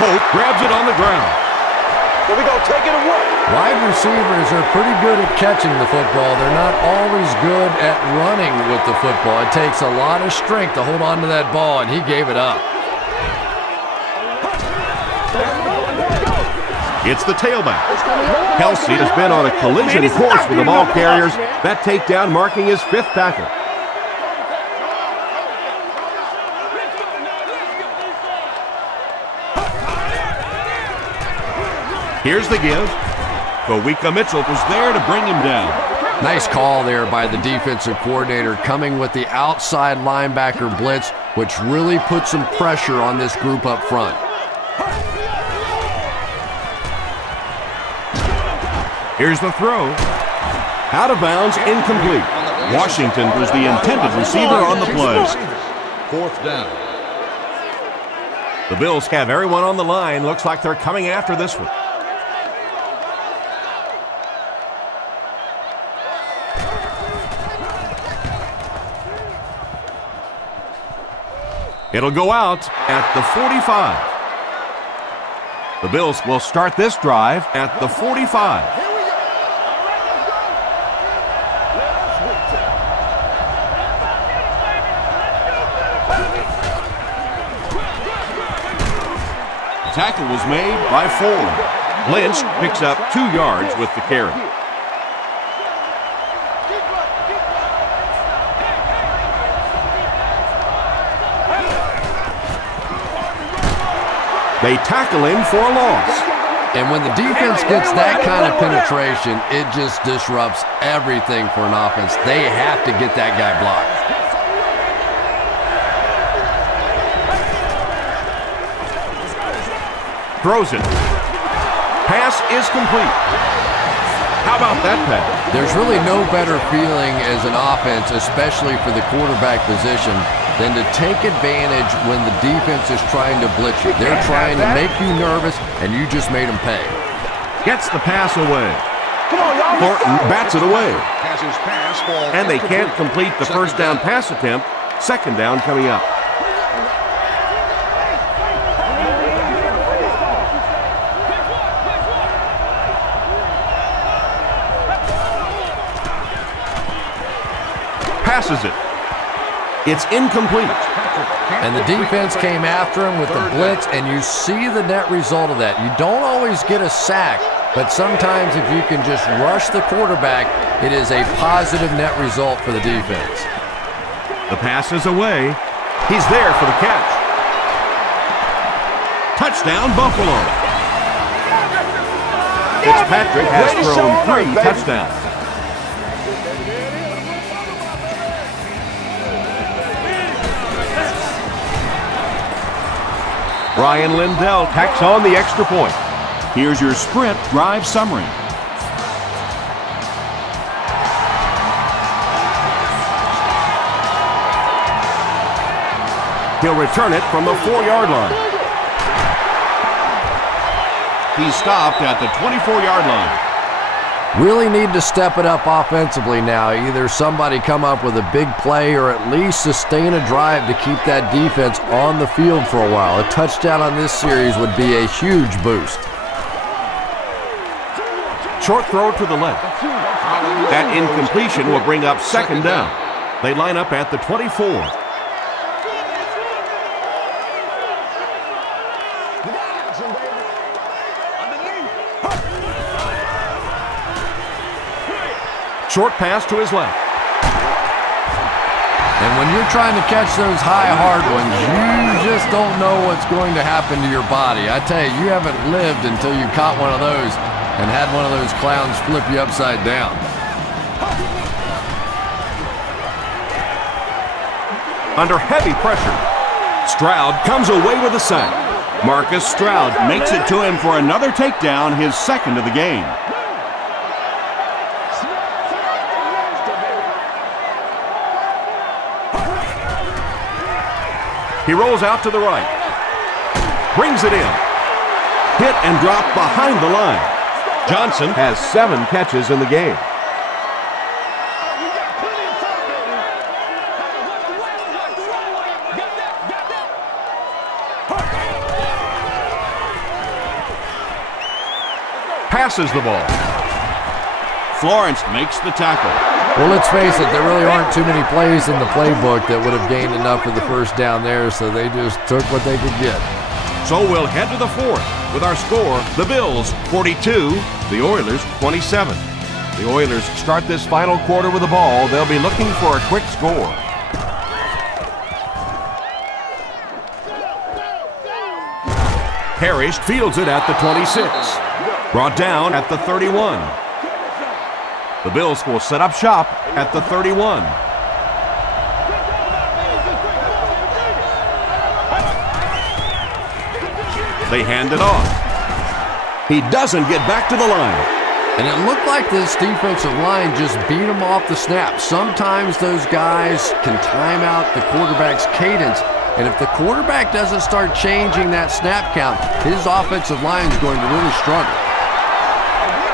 Hope grabs it on the ground. Here we go, take it away. Wide receivers are pretty good at catching the football. They're not always good at running with the football. It takes a lot of strength to hold on to that ball, and he gave it up. It's the tailback. Kelsey has been on a collision course with the ball carriers. That takedown marking his 5th tackle. Here's the give. Kowika Mitchell was there to bring him down. Nice call there by the defensive coordinator, coming with the outside linebacker blitz, which really put some pressure on this group up front. Here's the throw. Out of bounds, incomplete. Washington was the intended receiver on the play. 4th down. The Bills have everyone on the line. Looks like they're coming after this one. It'll go out at the 45. The Bills will start this drive at the 45. The tackle was made by Ford. Lynch picks up 2 yards with the carry. They tackle him for a loss. And when the defense gets that kind of penetration, it just disrupts everything for an offense. They have to get that guy blocked. Throws it. Pass is complete. How about that pass? There's really no better feeling as an offense, especially for the quarterback position, than to take advantage when the defense is trying to blitz you. They're trying to make you nervous, and you just made them pay. Gets the pass away. Come on, y'all. Thornton bats it away. Passes pass for And they can't complete the first down pass attempt. Second down coming up. Passes it. It's incomplete. And the defense came after him with the blitz, and you see the net result of that. You don't always get a sack, but sometimes if you can just rush the quarterback, it is a positive net result for the defense. The pass is away. He's there for the catch. Touchdown, Buffalo. Fitzpatrick has thrown 3 touchdowns. Ryan Lindell tacks on the extra point. Here's your sprint drive summary. He'll return it from the 4-yard line. He's stopped at the 24-yard line. Really need to step it up offensively now. Either somebody come up with a big play or at least sustain a drive to keep that defense on the field for a while. A touchdown on this series would be a huge boost. Short throw to the left. That incompletion will bring up second down. They line up at the 24. Short pass to his left. And when you're trying to catch those high, hard ones, you just don't know what's going to happen to your body. I tell you, you haven't lived until you caught one of those and had one of those clowns flip you upside down. Under heavy pressure, Stroud comes away with a sack. Marcus Stroud Makes it to him for another takedown, his second of the game. He rolls out to the right. Brings it in. Hit and dropped behind the line. Johnson has 7 catches in the game. Passes the ball. Florence makes the tackle. Well, let's face it, there really aren't too many plays in the playbook that would have gained enough for the first down there, so they just took what they could get. So we'll head to the 4th with our score, the Bills 42, the Oilers 27. The Oilers start this final quarter with the ball. They'll be looking for a quick score. Parrish fields it at the 26. Brought down at the 31. The Bills will set up shop at the 31. They hand it off. He doesn't get back to the line. And it looked like this defensive line just beat him off the snap. Sometimes those guys can time out the quarterback's cadence, and if the quarterback doesn't start changing that snap count, his offensive line is going to really struggle.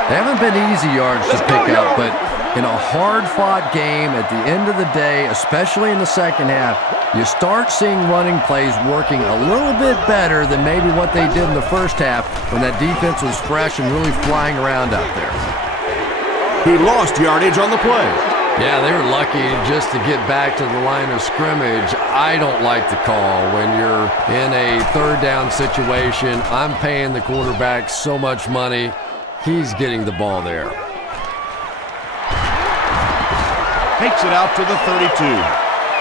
They haven't been easy yards to pick up, but in a hard-fought game at the end of the day, especially in the second half, you start seeing running plays working a little bit better than maybe what they did in the first half when that defense was fresh and really flying around out there. He lost yardage on the play. Yeah, they were lucky just to get back to the line of scrimmage. I don't like the call when you're in a third down situation. I'm paying the quarterback so much money. He's getting the ball there. Takes it out to the 32.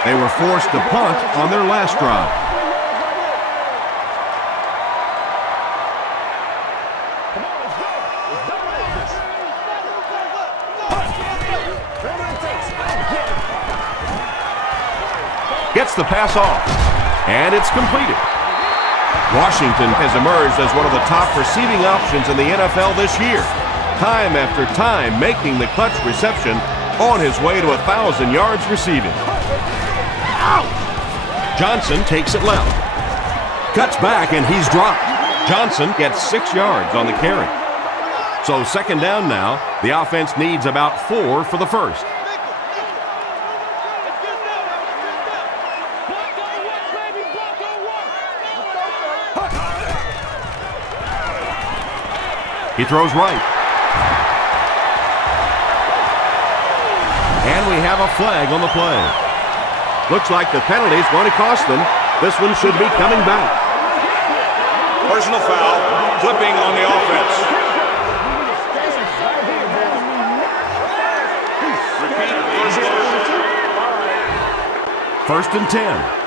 They were forced to punt on their last drive. Gets the pass off, and it's completed. Washington has emerged as one of the top receiving options in the NFL this year, time after time making the clutch reception on his way to 1,000 yards receiving. Johnson takes it left. Cuts back and he's dropped. Johnson gets 6 yards on the carry. So second down now. The offense needs about 4 for the first. He throws right. And we have a flag on the play. Looks like the penalty is going to cost them. This one should be coming back. Personal foul, clipping on the offense. Repeat, First and 10.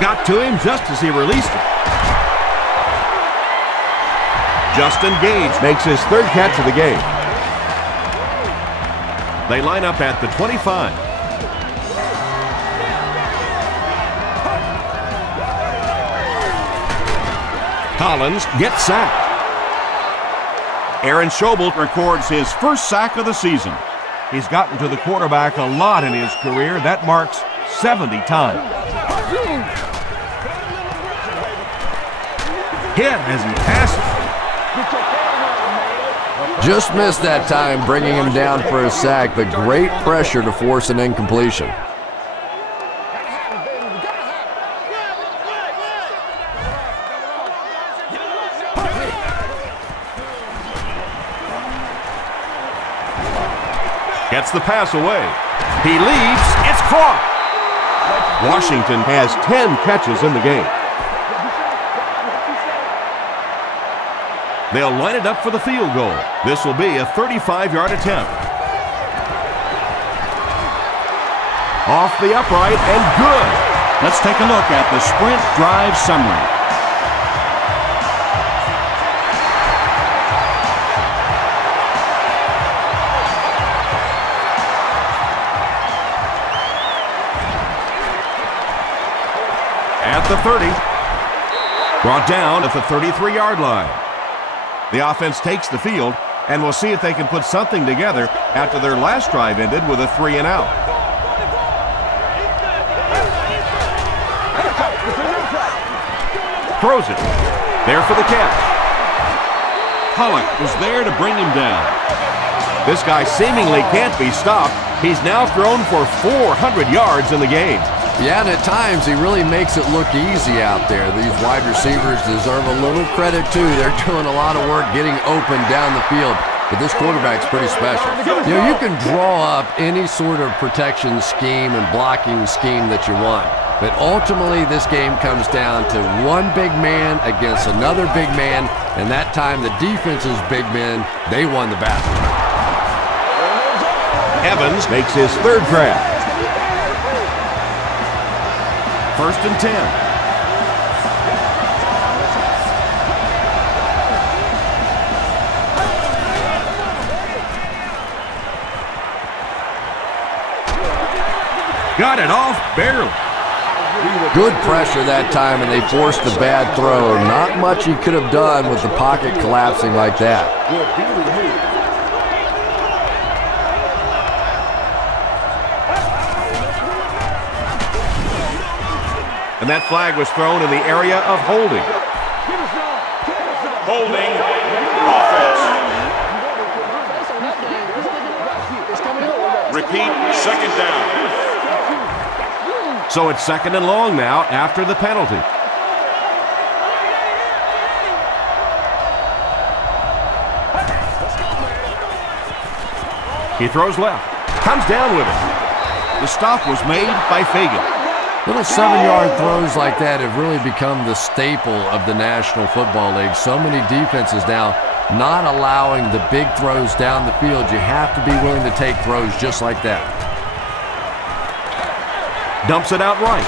Got to him just as he released it. Justin Gage makes his third catch of the game. They line up at the 25. Collins gets sacked. Aaron Schobel records his first sack of the season. He's gotten to the quarterback a lot in his career. That marks 70 times. Hit as he passes. Just missed that time, bringing him down for a sack, but great pressure to force an incompletion. Gets the pass away. He leaps. It's caught. Washington has 10 catches in the game. They'll line it up for the field goal. This will be a 35-yard attempt. Off the upright and good. Let's take a look at the sprint drive summary. At the 30. Brought down at the 33-yard line. The offense takes the field, and we'll see if they can put something together after their last drive ended with a 3-and-out. Throws it. There for the catch. Pollock was there to bring him down. This guy seemingly can't be stopped. He's now thrown for 400 yards in the game. Yeah, and at times he really makes it look easy out there. These wide receivers deserve a little credit too. They're doing a lot of work getting open down the field. But this quarterback's pretty special. You know, you can draw up any sort of protection scheme and blocking scheme that you want. But ultimately, this game comes down to one big man against another big man. And that time, the defense's big men, they won the battle. Evans makes his third grab. First and 10. Got it off barely. Good pressure that time, and they forced the bad throw. Not much he could have done with the pocket collapsing like that. And that flag was thrown in the area of holding. holding, offense. Repeat, second down. So it's second and long now after the penalty. He throws left, comes down with it. The stop was made by Fagan. Little 7-yard throws like that have really become the staple of the National Football League. So many defenses now not allowing the big throws down the field. You have to be willing to take throws just like that. Dumps it out right.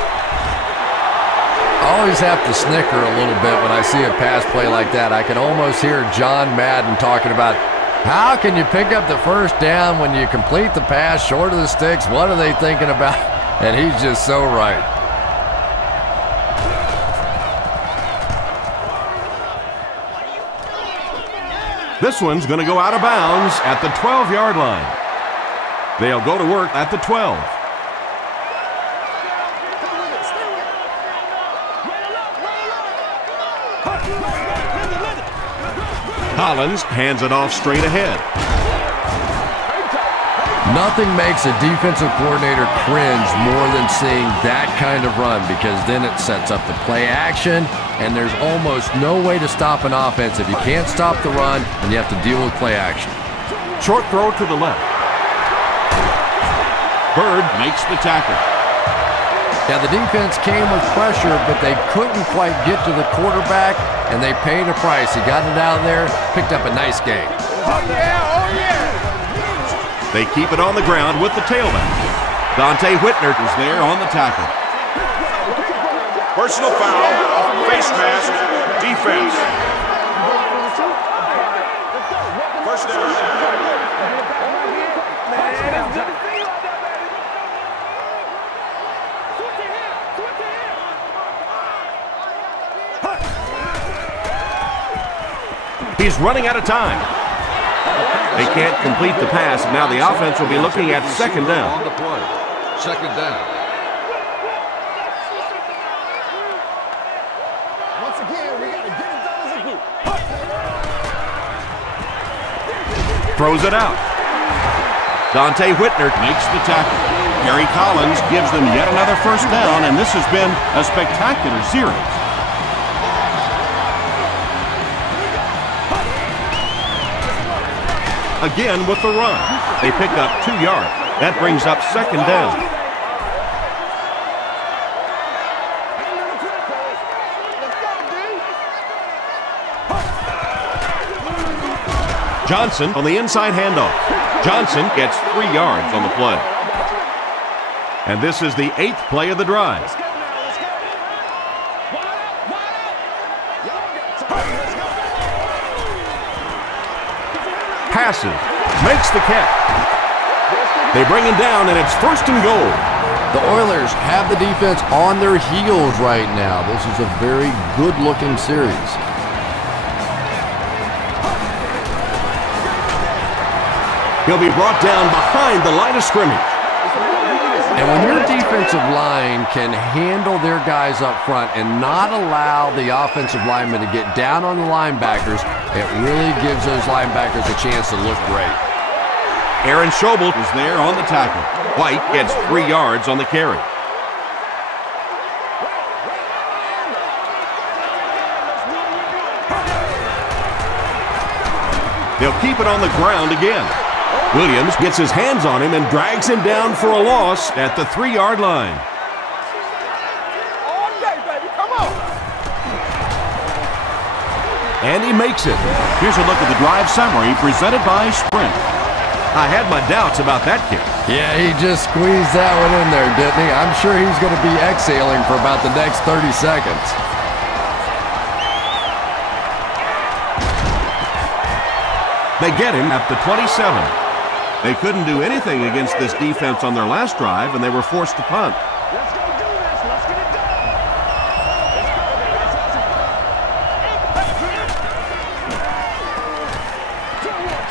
I always have to snicker a little bit when I see a pass play like that. I can almost hear John Madden talking about How can you pick up the first down when you complete the pass short of the sticks? What are they thinking about? And he's just so right. This one's going to go out of bounds at the 12-yard line. They'll go to work at the 12. Collins hands it off straight ahead. Nothing makes a defensive coordinator cringe more than seeing that kind of run, because then it sets up the play action, and there's almost no way to stop an offense if you can't stop the run and you have to deal with play action. Short throw to the left. Bird makes the tackle. Now, the defense came with pressure, but they couldn't quite get to the quarterback, and they paid a price. He got it out of there, picked up a nice gain. Oh, yeah, oh, yeah. They keep it on the ground with the tailback. Dante Whitner is there on the tackle. Personal foul, face mask, defense. First down. He's running out of time. They can't complete the pass. Now the offense will be looking at second down. On the play. Second down. Once again, we got to get it done as a group. Throws it out. Dante Whitner makes the tackle. Gary Collins gives them yet another first down, and this has been a spectacular series. Again with the run. They pick up 2 yards. That brings up second down. Johnson on the inside handoff. Johnson gets 3 yards on the play. And this is the 8th play of the drive. Passes, makes the catch. They bring him down, and it's first and goal. The Oilers have the defense on their heels right now. This is a very good-looking series. He'll be brought down behind the line of scrimmage. And when your defensive line can handle their guys up front and not allow the offensive linemen to get down on the linebackers, it really gives those linebackers a chance to look great. Aaron Schobel is there on the tackle. White gets 3 yards on the carry. They'll keep it on the ground again. Williams gets his hands on him and drags him down for a loss at the 3-yard line. All day, baby, come on. And he makes it. Here's a look at the drive summary presented by Sprint. I had my doubts about that kick. Yeah, he just squeezed that one in there, didn't he? I'm sure he's going to be exhaling for about the next 30 seconds. They get him at the 27. They couldn't do anything against this defense on their last drive, and they were forced to punt. Let's go do this. Let's get it done.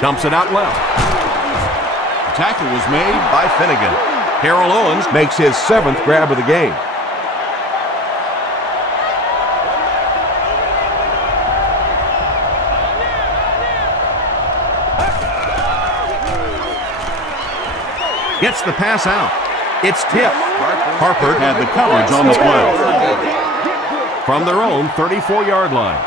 Dumps it out left. The tackle was made by Finnegan. Harold Owens makes his 7th grab of the game. Gets the pass out. It's tipped. Harper had the coverage on the play. From their own 34-yard line.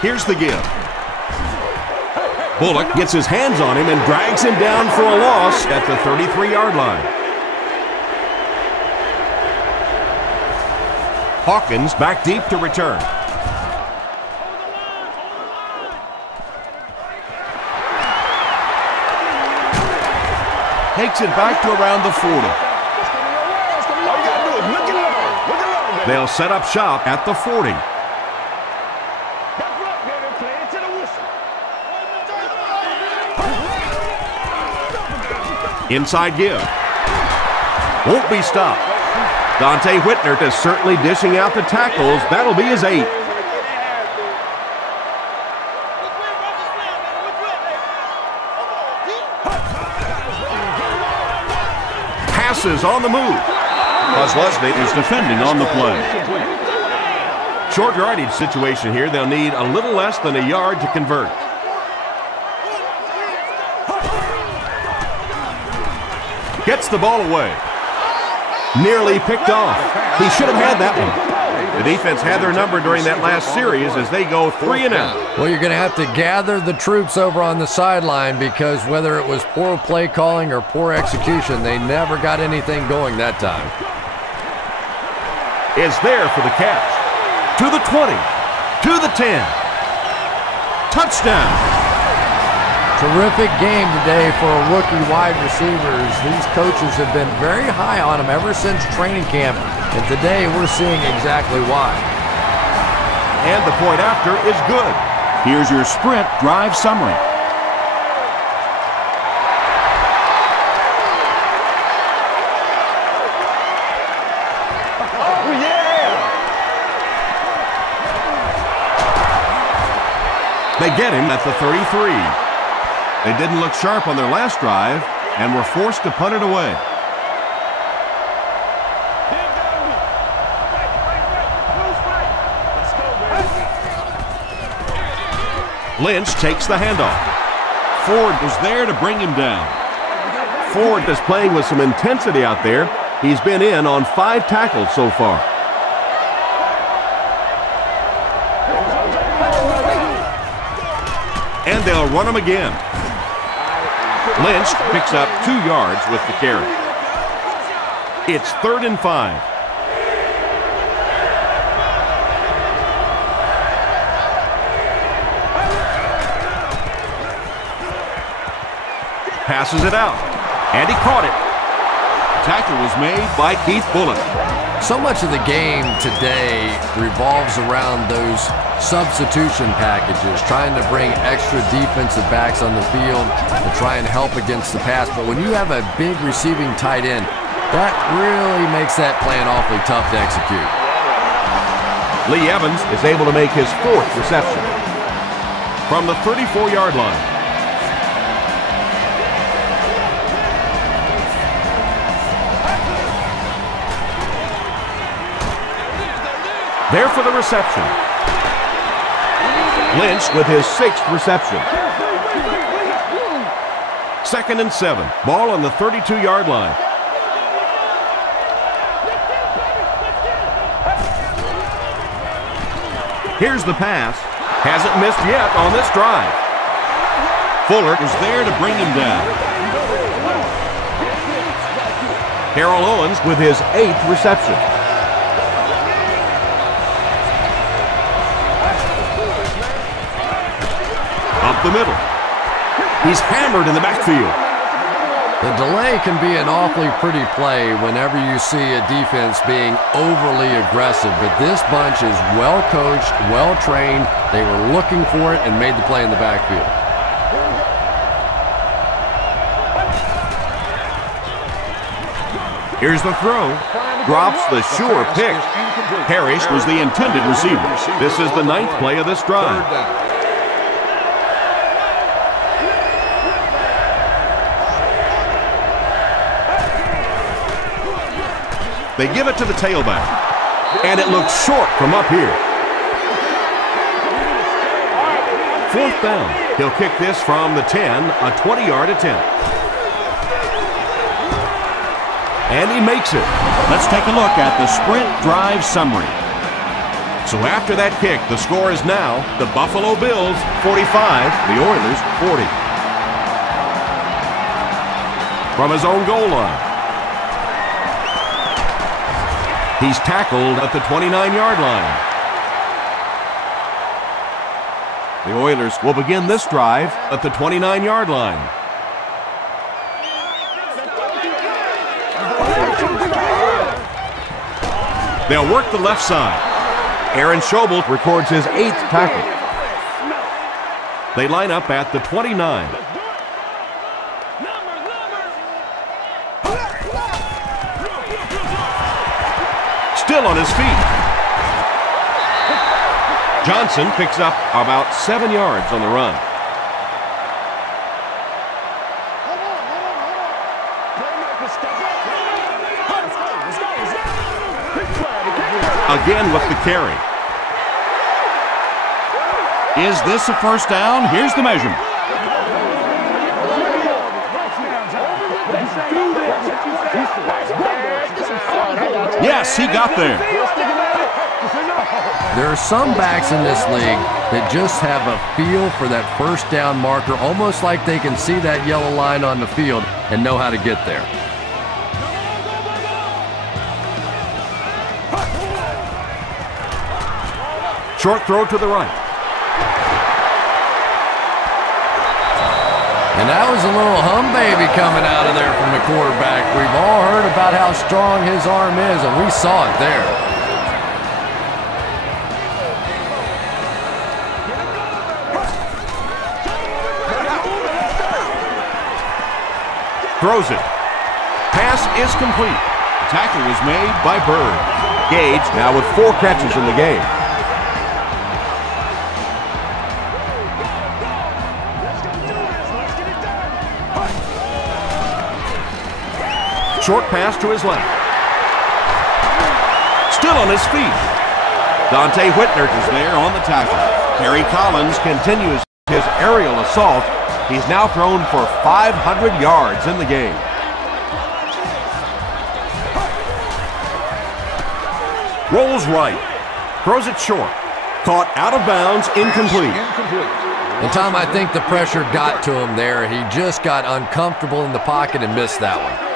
Here's the give. Bullock gets his hands on him and drags him down for a loss at the 33-yard line. Hawkins back deep to return. Takes it back to around the 40. All you got to do is look it long. Look it long, baby. They'll set up shop at the 40. That's right, baby. Play it to the whistle. Inside give. Won't be stopped. Dante Whitner is certainly dishing out the tackles. That'll be his 8th. Passes on the move. Leslie is defending on the play. Short yardage situation here. They'll need a little less than a yard to convert. Gets the ball away. Nearly picked off. He should have had that one. The defense had their number during that last series as they go 3 and out. Well, you're going to have to gather the troops over on the sideline because whether it was poor play calling or poor execution, they never got anything going that time. Is there for the catch. To the 20. To the 10. Touchdown. Terrific game today for rookie wide receivers. These coaches have been very high on them ever since training camp, and today we're seeing exactly why. And the point after is good. Here's your sprint drive summary. Oh, yeah. They get him at the 33. They didn't look sharp on their last drive and were forced to punt it away. Lynch takes the handoff. Ford was there to bring him down. Ford is playing with some intensity out there. He's been in on 5 tackles so far. And they'll run him again. Lynch picks up 2 yards with the carry. It's 3rd and 5. Passes it out, and he caught it. Tackle was made by Keith Bullock. So much of the game today revolves around those substitution packages, trying to bring extra defensive backs on the field to try and help against the pass. But when you have a big receiving tight end, that really makes that plan awfully tough to execute. Lee Evans is able to make his 4th reception. From the 34-yard line. There for the reception. Lynch with his 6th reception. 2nd and 7. Ball on the 32-yard line. Here's the pass. Hasn't missed yet on this drive. Fuller was there to bring him down. Harold Owens with his 8th reception. Up the middle. He's hammered in the backfield. The delay can be an awfully pretty play whenever you see a defense being overly aggressive, but this bunch is well coached, well trained. They were looking for it and made the play in the backfield. Here's the throw. Drops the sure pick. Parrish was the intended receiver. This is the 9th play of this drive. They give it to the tailback, and it looks short from up here. 4th down. He'll kick this from the 10, a 20-yard attempt. And he makes it. Let's take a look at the sprint drive summary. So after that kick, the score is now the Buffalo Bills 45, the Oilers 40. From his own goal line. He's tackled at the 29-yard line. The Oilers will begin this drive at the 29-yard line. They'll work the left side. Aaron Schobel records his 8th tackle. They line up at the 29. Still on his feet. Johnson picks up about 7 yards on the run. Again with the carry. Is this a first down? Here's the measurement. Yes, he got there. There are some backs in this league that just have a feel for that first down marker, almost like they can see that yellow line on the field and know how to get there. Short throw to the right. And that was a little hum baby coming out of there from the quarterback. We've all heard about how strong his arm is, and we saw it there. Throws it. Pass is complete. The tackle was made by Bird. Gage now with 4 catches in the game. Short pass to his left. Still on his feet. Dante Whitnert is there on the tackle. Terry Collins continues his aerial assault. He's now thrown for 500 yards in the game. Rolls right. Throws it short. Caught out of bounds, incomplete. And Tom, I think the pressure got to him there. He just got uncomfortable in the pocket and missed that one.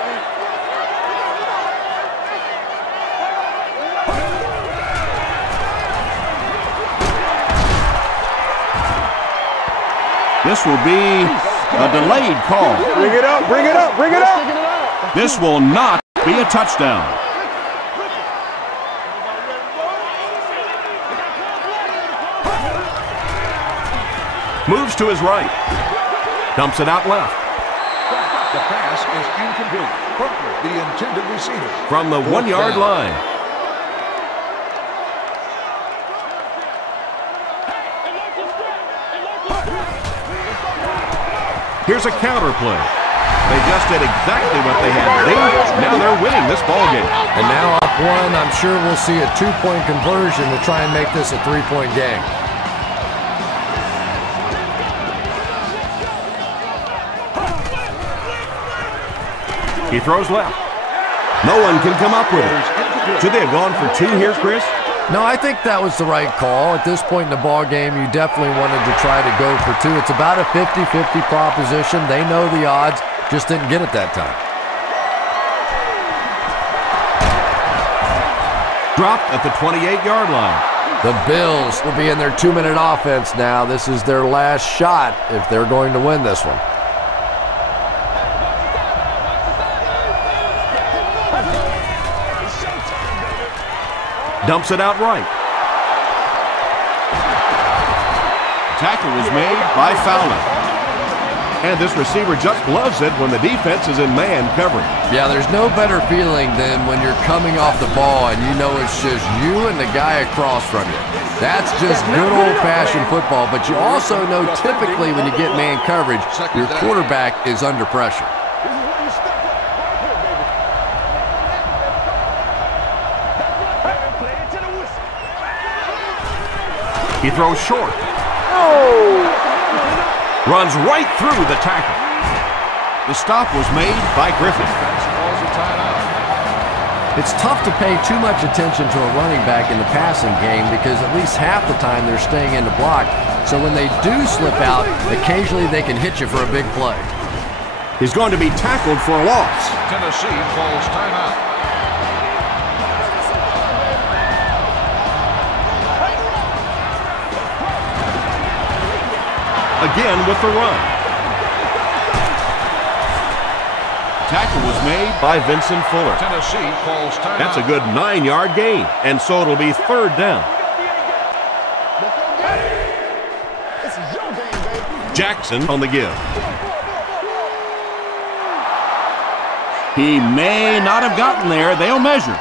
This will be a delayed call. Bring it up, bring it up, bring it up. This will not be a touchdown. Moves to his right. Dumps it out left. The pass is incomplete. Butler, the intended receiver. From the 1-yard line. Here's a counter play. They just did exactly what they had to do. Now they're winning this ball game. And now up 1, I'm sure we'll see a 2-point conversion to try and make this a 3-point game. He throws left. No one can come up with it. Should they have gone for 2 here, Chris? No, I think that was the right call. At this point in the ball game, you definitely wanted to try to go for 2. It's about a 50-50 proposition. They know the odds, just didn't get it that time. Dropped at the 28-yard line. The Bills will be in their 2-minute offense now. This is their last shot if they're going to win this one. Dumps it out right. Tackle was made by Fowler. And this receiver just loves it when the defense is in man coverage. Yeah, there's no better feeling than when you're coming off the ball and you know it's just you and the guy across from you. That's just good old-fashioned football, but you also know typically when you get man coverage, your quarterback is under pressure. He throws short. Runs right through the tackle. The stop was made by Griffin. It's tough to pay too much attention to a running back in the passing game because at least half the time they're staying in the block. So when they do slip out, occasionally they can hit you for a big play. He's going to be tackled for a loss. Tennessee calls timeout. Again with the run. tackle was made by Vincent Fuller. Tennessee calls timeout. That's a good 9-yard gain, and so it'll be 3rd down. Jackson on the give. He may not have gotten there. They'll measure.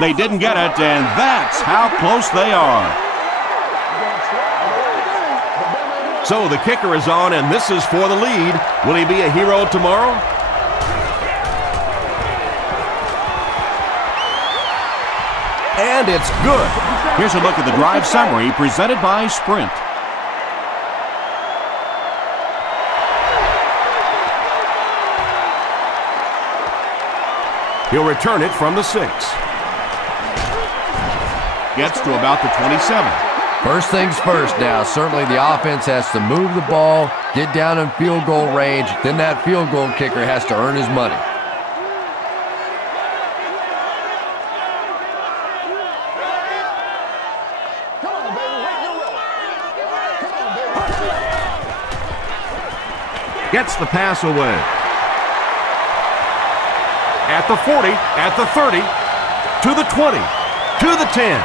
They didn't get it, and that's how close they are. So the kicker is on, and this is for the lead. Will he be a hero tomorrow? And it's good. Here's a look at the drive summary presented by Sprint. He'll return it from the 6. Gets to about the 27. First things first now. Certainly the offense has to move the ball, get down in field goal range. Then that field goal kicker has to earn his money. Gets the pass away. At the 40, at the 30, to the 20, to the 10.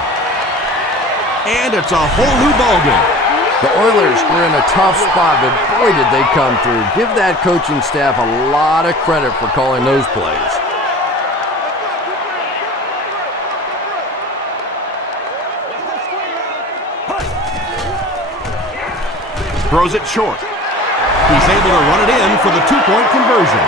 And it's a whole new ballgame. The Oilers were in a tough spot, but boy did they come through. Give that coaching staff a lot of credit for calling those plays. Throws it short. He's able to run it in for the 2-point conversion.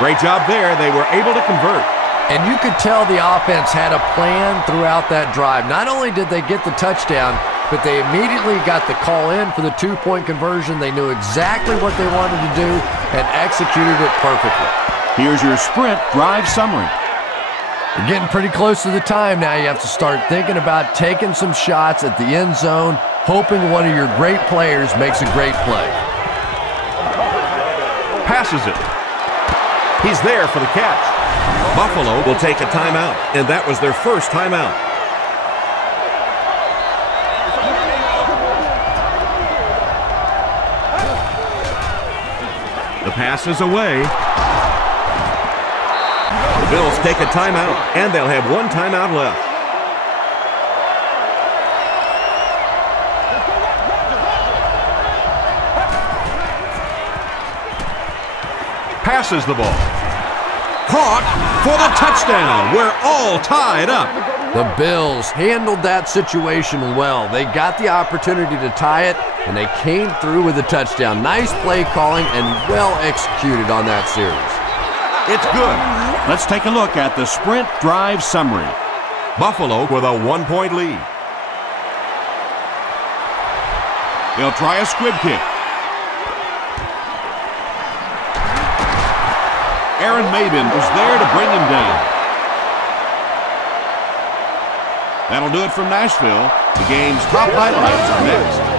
Great job there. They were able to convert. And you could tell the offense had a plan throughout that drive. Not only did they get the touchdown, but they immediately got the call in for the 2-point conversion. They knew exactly what they wanted to do and executed it perfectly. Here's your Sprint drive summary. You're getting pretty close to the time now. You have to start thinking about taking some shots at the end zone, hoping one of your great players makes a great play. Passes it. He's there for the catch. Buffalo will take a timeout, and that was their first timeout. The pass is away. The Bills take a timeout, and they'll have 1 timeout left. Passes the ball. Caught for the touchdown. We're all tied up. The Bills handled that situation well. They got the opportunity to tie it, and they came through with a touchdown. Nice play calling and well executed on that series. It's good. Let's take a look at the Sprint drive summary. Buffalo with a 1-point lead. They'll try a squib kick. Aaron Maben was there to bring him down. That'll do it from Nashville. The game's top highlights are next.